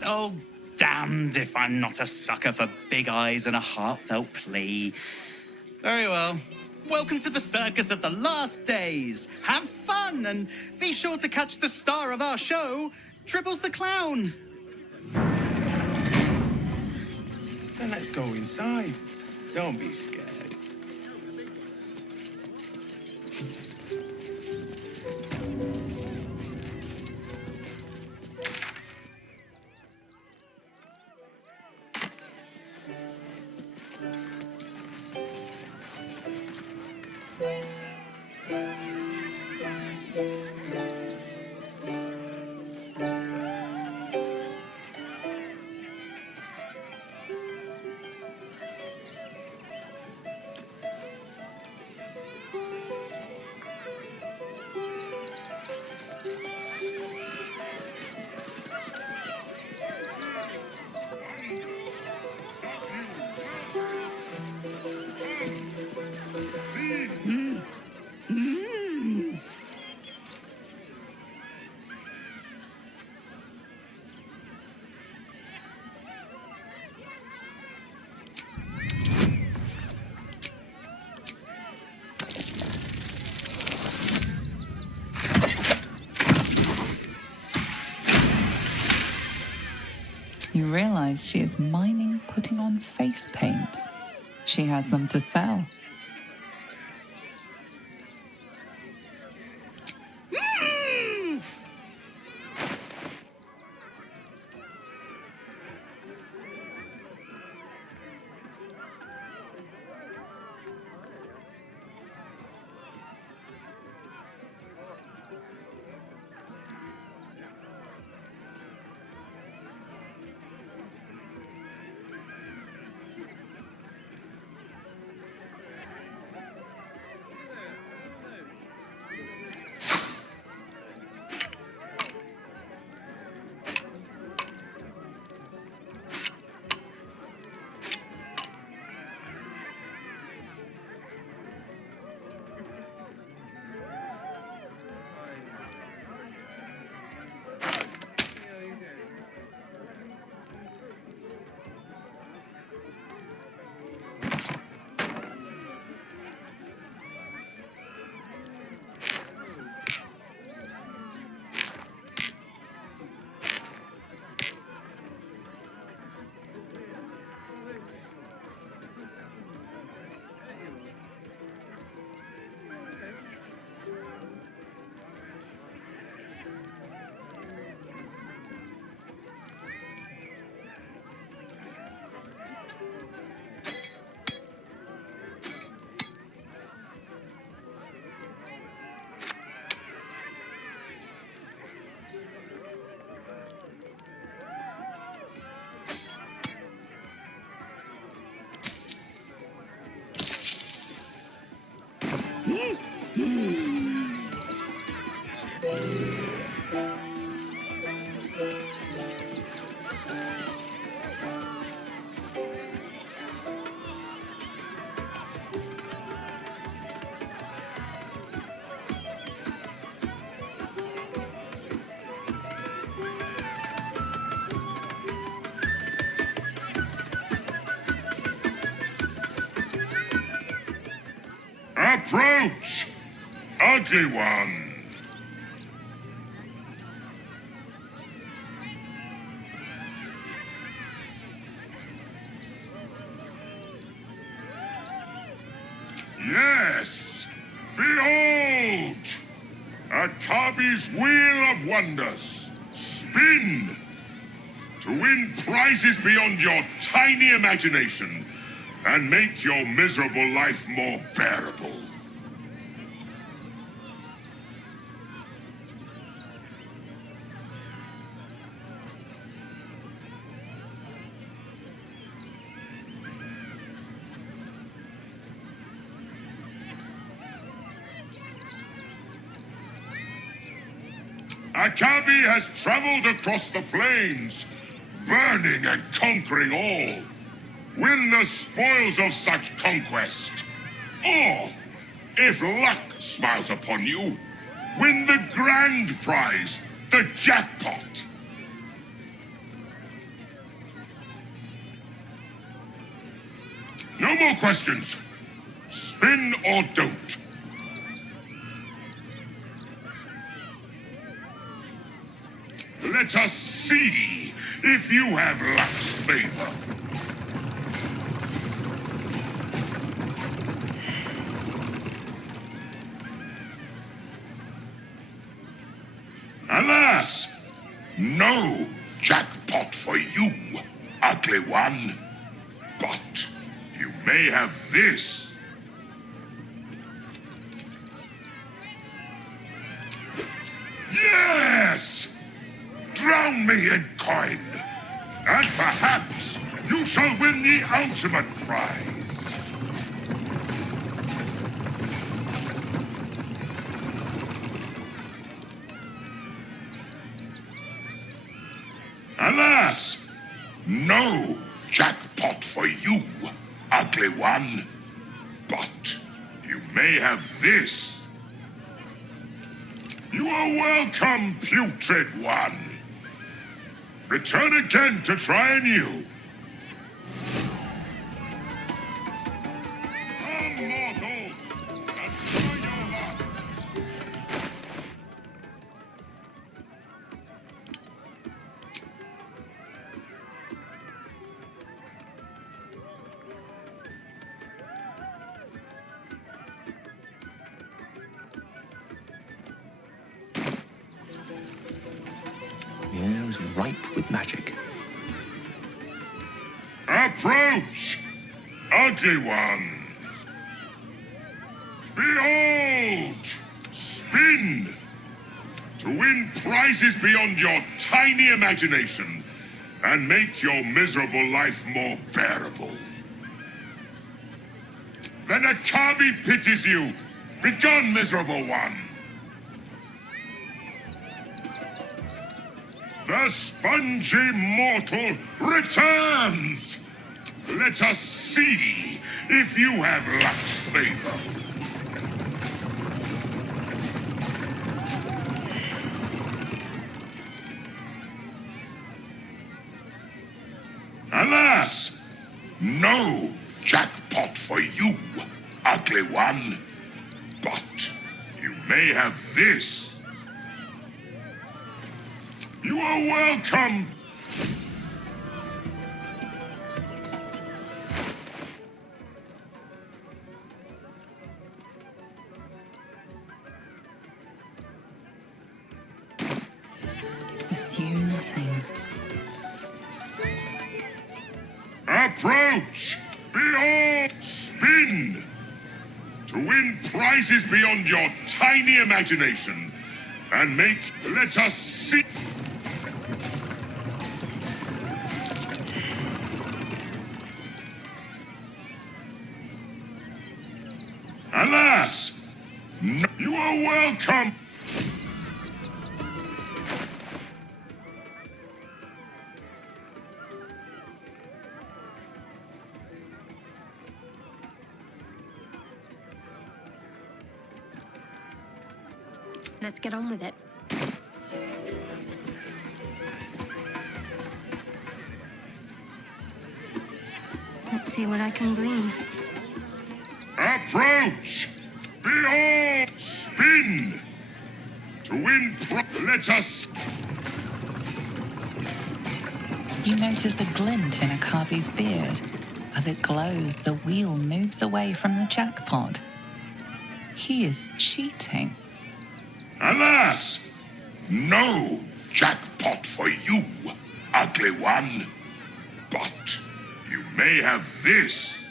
Oh, damned if I'm not a sucker for big eyes and a heartfelt plea. Very well. Welcome to the Circus of the Last Days. Have fun and be sure to catch the star of our show, Dribbles the Clown. Then let's go inside. Don't be scared. You realize she is mining putting on face paints. She has them to sell. Approach, ugly one. Yes, behold, Akabi's wheel of wonders. Spin to win prizes beyond your tiny imagination and make your miserable life more bearable. Akabi has traveled across the plains, burning and conquering all. Win the spoils of such conquest. Or, if luck smiles upon you, win the grand prize, the jackpot. No more questions. Spin or don't. Let us see if you have luck's favor. Alas, no jackpot for you, ugly one. But you may have this. Yes! Drown me in coin, and perhaps you shall win the ultimate prize. Alas, no jackpot for you, ugly one. But you may have this. You are welcome, putrid one. Return again to try anew. Come, mortals, and try your luck. The air is ripe with magic. Approach, ugly one. Behold, spin to win prizes beyond your tiny imagination and make your miserable life more bearable. Then Akabi pities you. Begone, miserable one. The spongy mortal returns! Let us see if you have luck's favor. Alas, no jackpot for you, ugly one. But you may have this. You are welcome. Assume nothing. Approach! Behold! Spin! To win prizes beyond your tiny imagination and make... Let us see... Alas, No, you are welcome. Let's get on with it. Let's see what I can glean. Approach! Behold! Spin! To win let us... You notice a glint in Akabi's beard. As it glows, the wheel moves away from the jackpot. He is cheating. Alas! No jackpot for you, ugly one. But you may have this.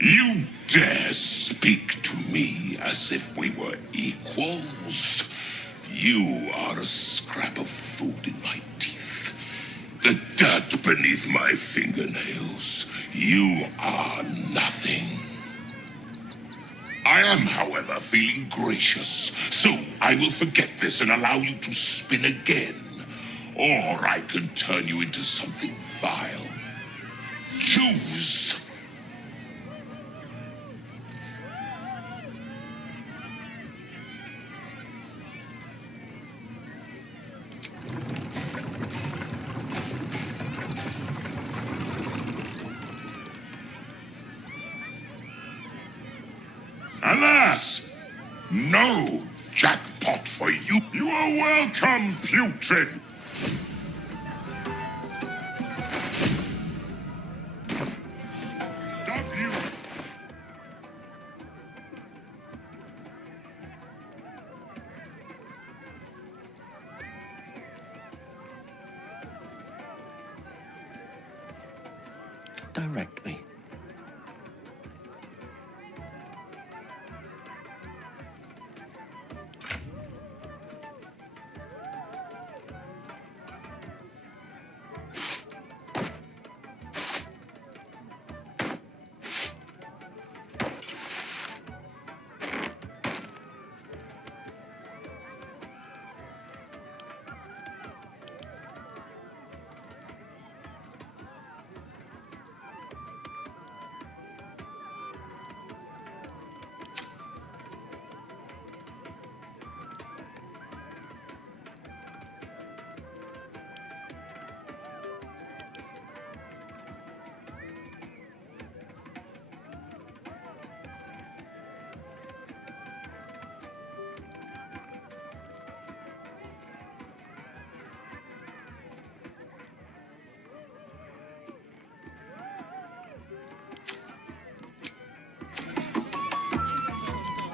You dare speak to me as if we were equals? You are a scrap of food in my teeth. The dirt beneath my fingernails. You are nothing. I am, however, feeling gracious, so I will forget this and allow you to spin again. Or I can turn you into something vile. Choose. Alas! No jackpot for you. You are welcome, putrid. W. Direct me.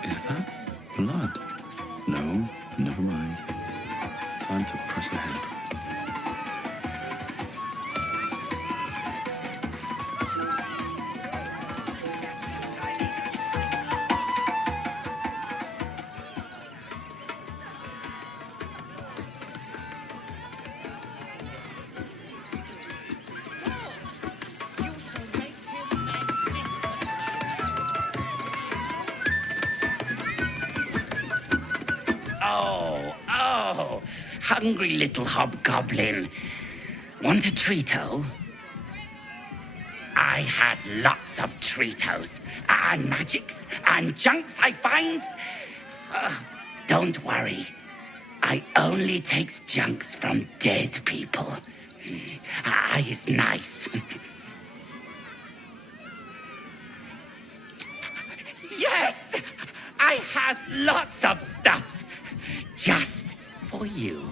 Is that blood? No, never mind. Time to press ahead. Oh, hungry little hobgoblin. Want a treato? I has lots of treatos, and magics, and junks I finds. Don't worry. I only takes junks from dead people. I is nice. Yes! I has lots of stuffs. Just for you.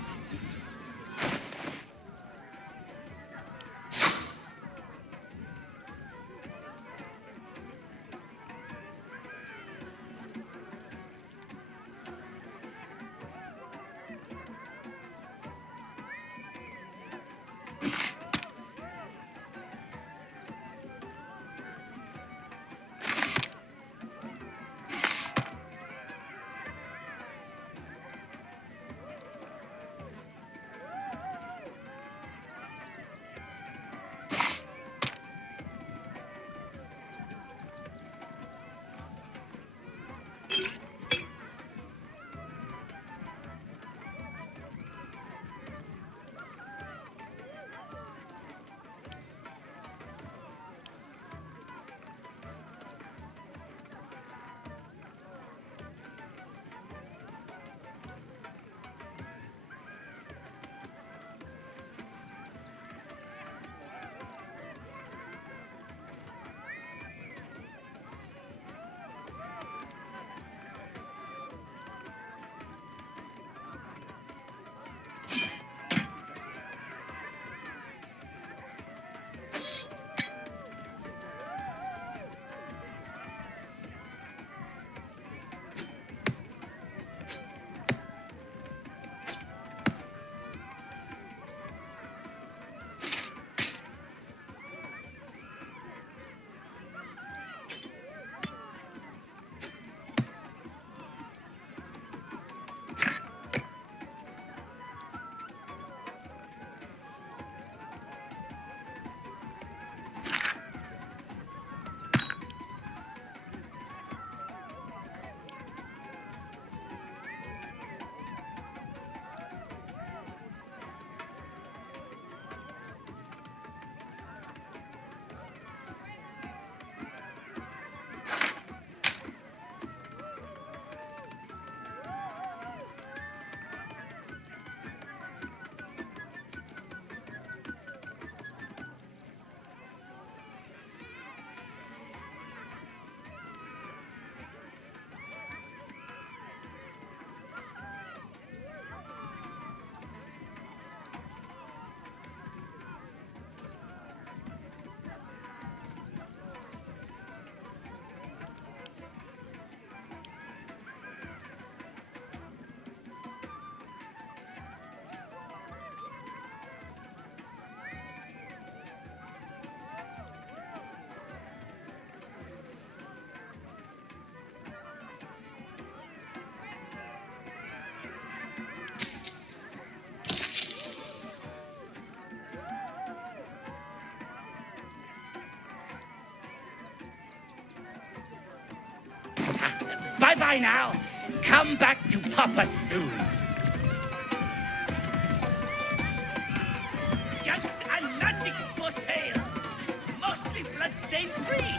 Bye-bye now. Come back to Papa soon. Junks and magics for sale. Mostly bloodstain free.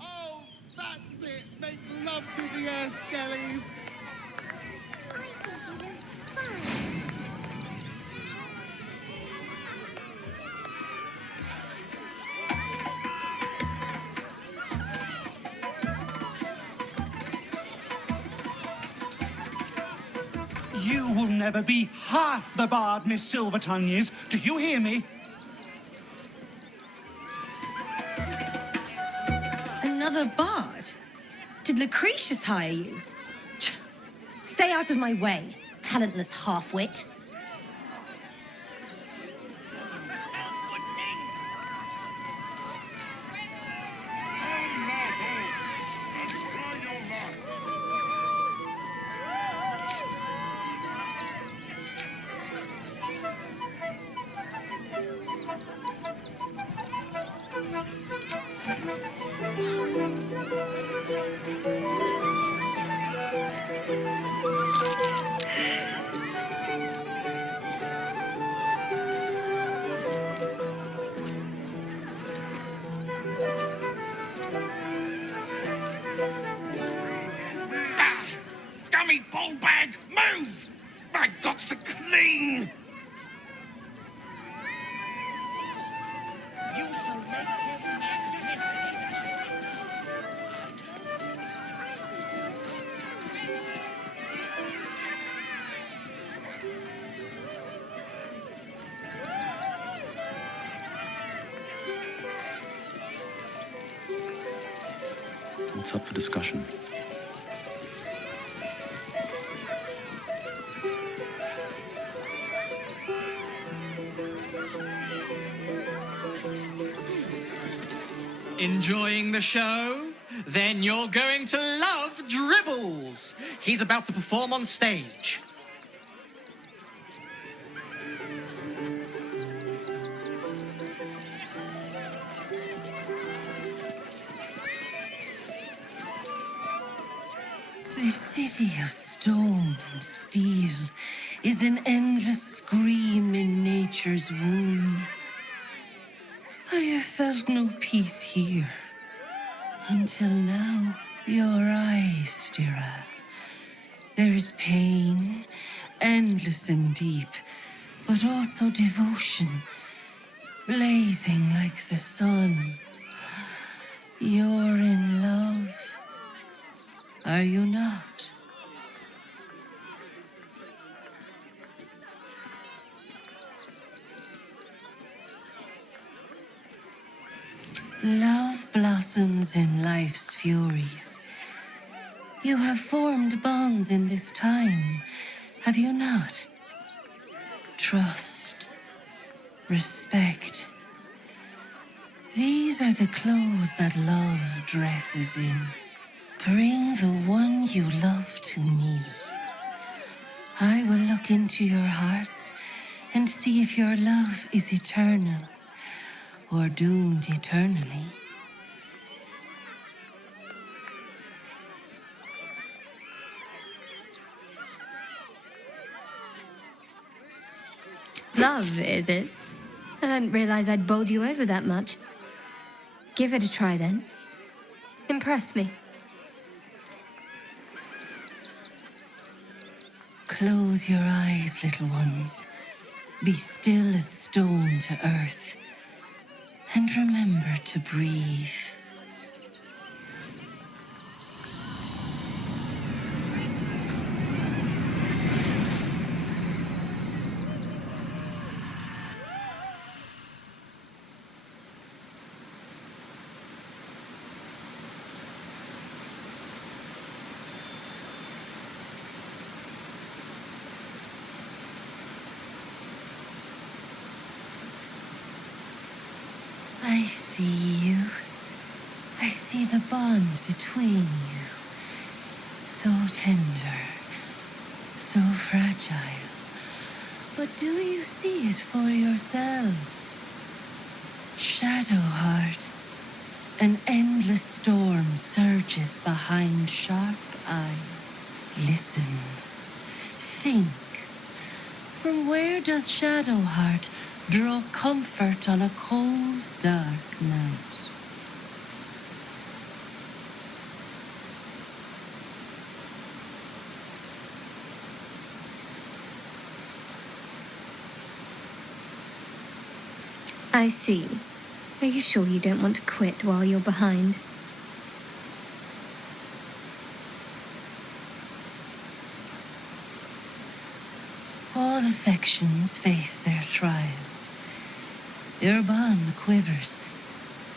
Oh, that's it. Make love to the air, skellies. You will never be half the bard Miss Silvertongue is. Do you hear me? Another bard? Did Lucretius hire you? Stay out of my way, talentless half-wit. Scummy ball bag, move! My gots to clean! You shall make him It's up for discussion. Enjoying the show? Then you're going to love Dribbles. He's about to perform on stage. The city of stone and steel is an endless scream in nature's womb. I have felt no peace here until now. Your eyes, Styra. There is pain, endless and deep, but also devotion, blazing like the sun. You're in love, are you not? Love blossoms in life's furies. You have formed bonds in this time, have you not? Trust, respect. These are the clothes that love dresses in. Bring the one you love to me. I will look into your hearts and see if your love is eternal or doomed eternally. Love, is it? I hadn't realized I'd bowled you over that much. Give it a try, then. Impress me. Close your eyes, little ones. Be still as stone to earth. And remember to breathe. I see you. I see the bond between you. So tender, so fragile. But do you see it for yourselves? Shadowheart. An endless storm surges behind sharp eyes. Listen. Think. From where does Shadowheart draw comfort on a cold, dark night? I see. Are you sure you don't want to quit while you're behind? All affections face their trials. Your bond quivers,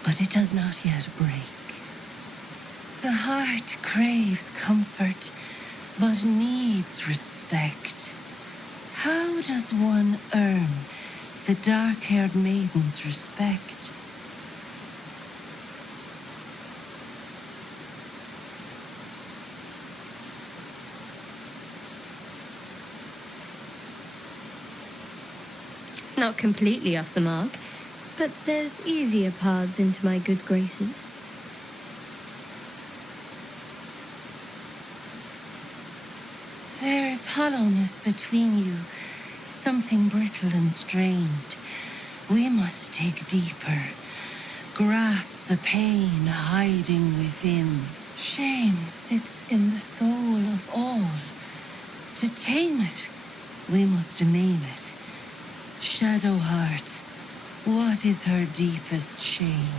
but it does not yet break. The heart craves comfort, but needs respect. How does one earn the dark-haired maiden's respect? Not completely off the mark, but there's easier paths into my good graces. There is hollowness between you, something brittle and strained. We must dig deeper, grasp the pain hiding within. Shame sits in the soul of all. To tame it, we must name it. Shadowheart, what is her deepest shame?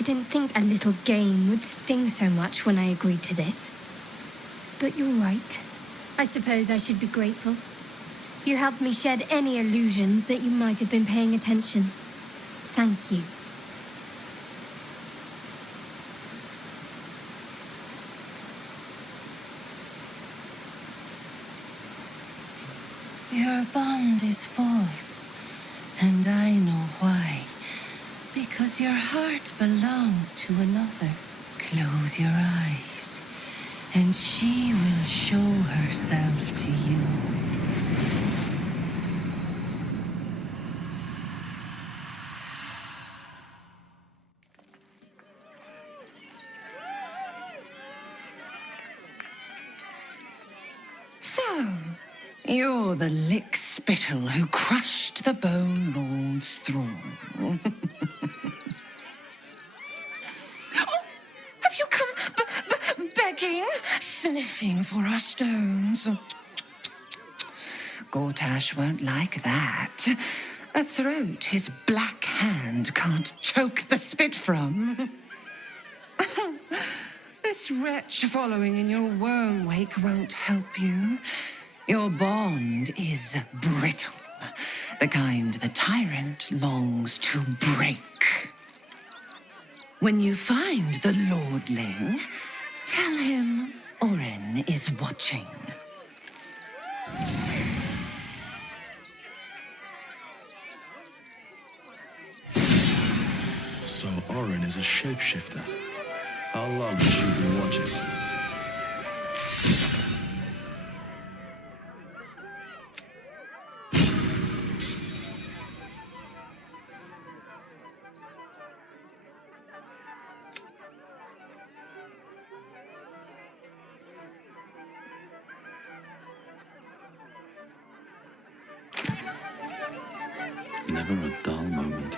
I didn't think a little game would sting so much when I agreed to this. But you're right. I suppose I should be grateful. You helped me shed any illusions that you might have been paying attention. Thank you. Your bond is false, and I know why. Because your heart belongs to another. Close your eyes, and she will show herself to you. So, you're the lick-spittle who crushed the Bone Lord's throne. Oh, have you come begging, sniffing for our stones? Gortash won't like that. A throat his black hand can't choke the spit from. This wretch following in your worm wake won't help you. Your bond is brittle, the kind the tyrant longs to break. When you find the lordling, tell him Oren is watching. So Oren is a shapeshifter. How long has she been watching? Never a dull moment.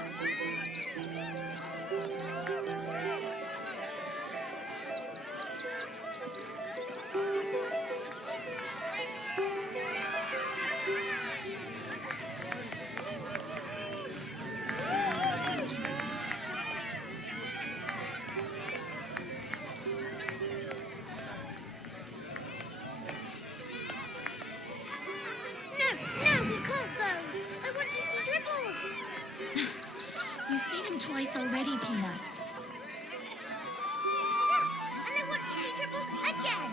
You've seen him twice already, Peanut. And I want to see Dribbles again.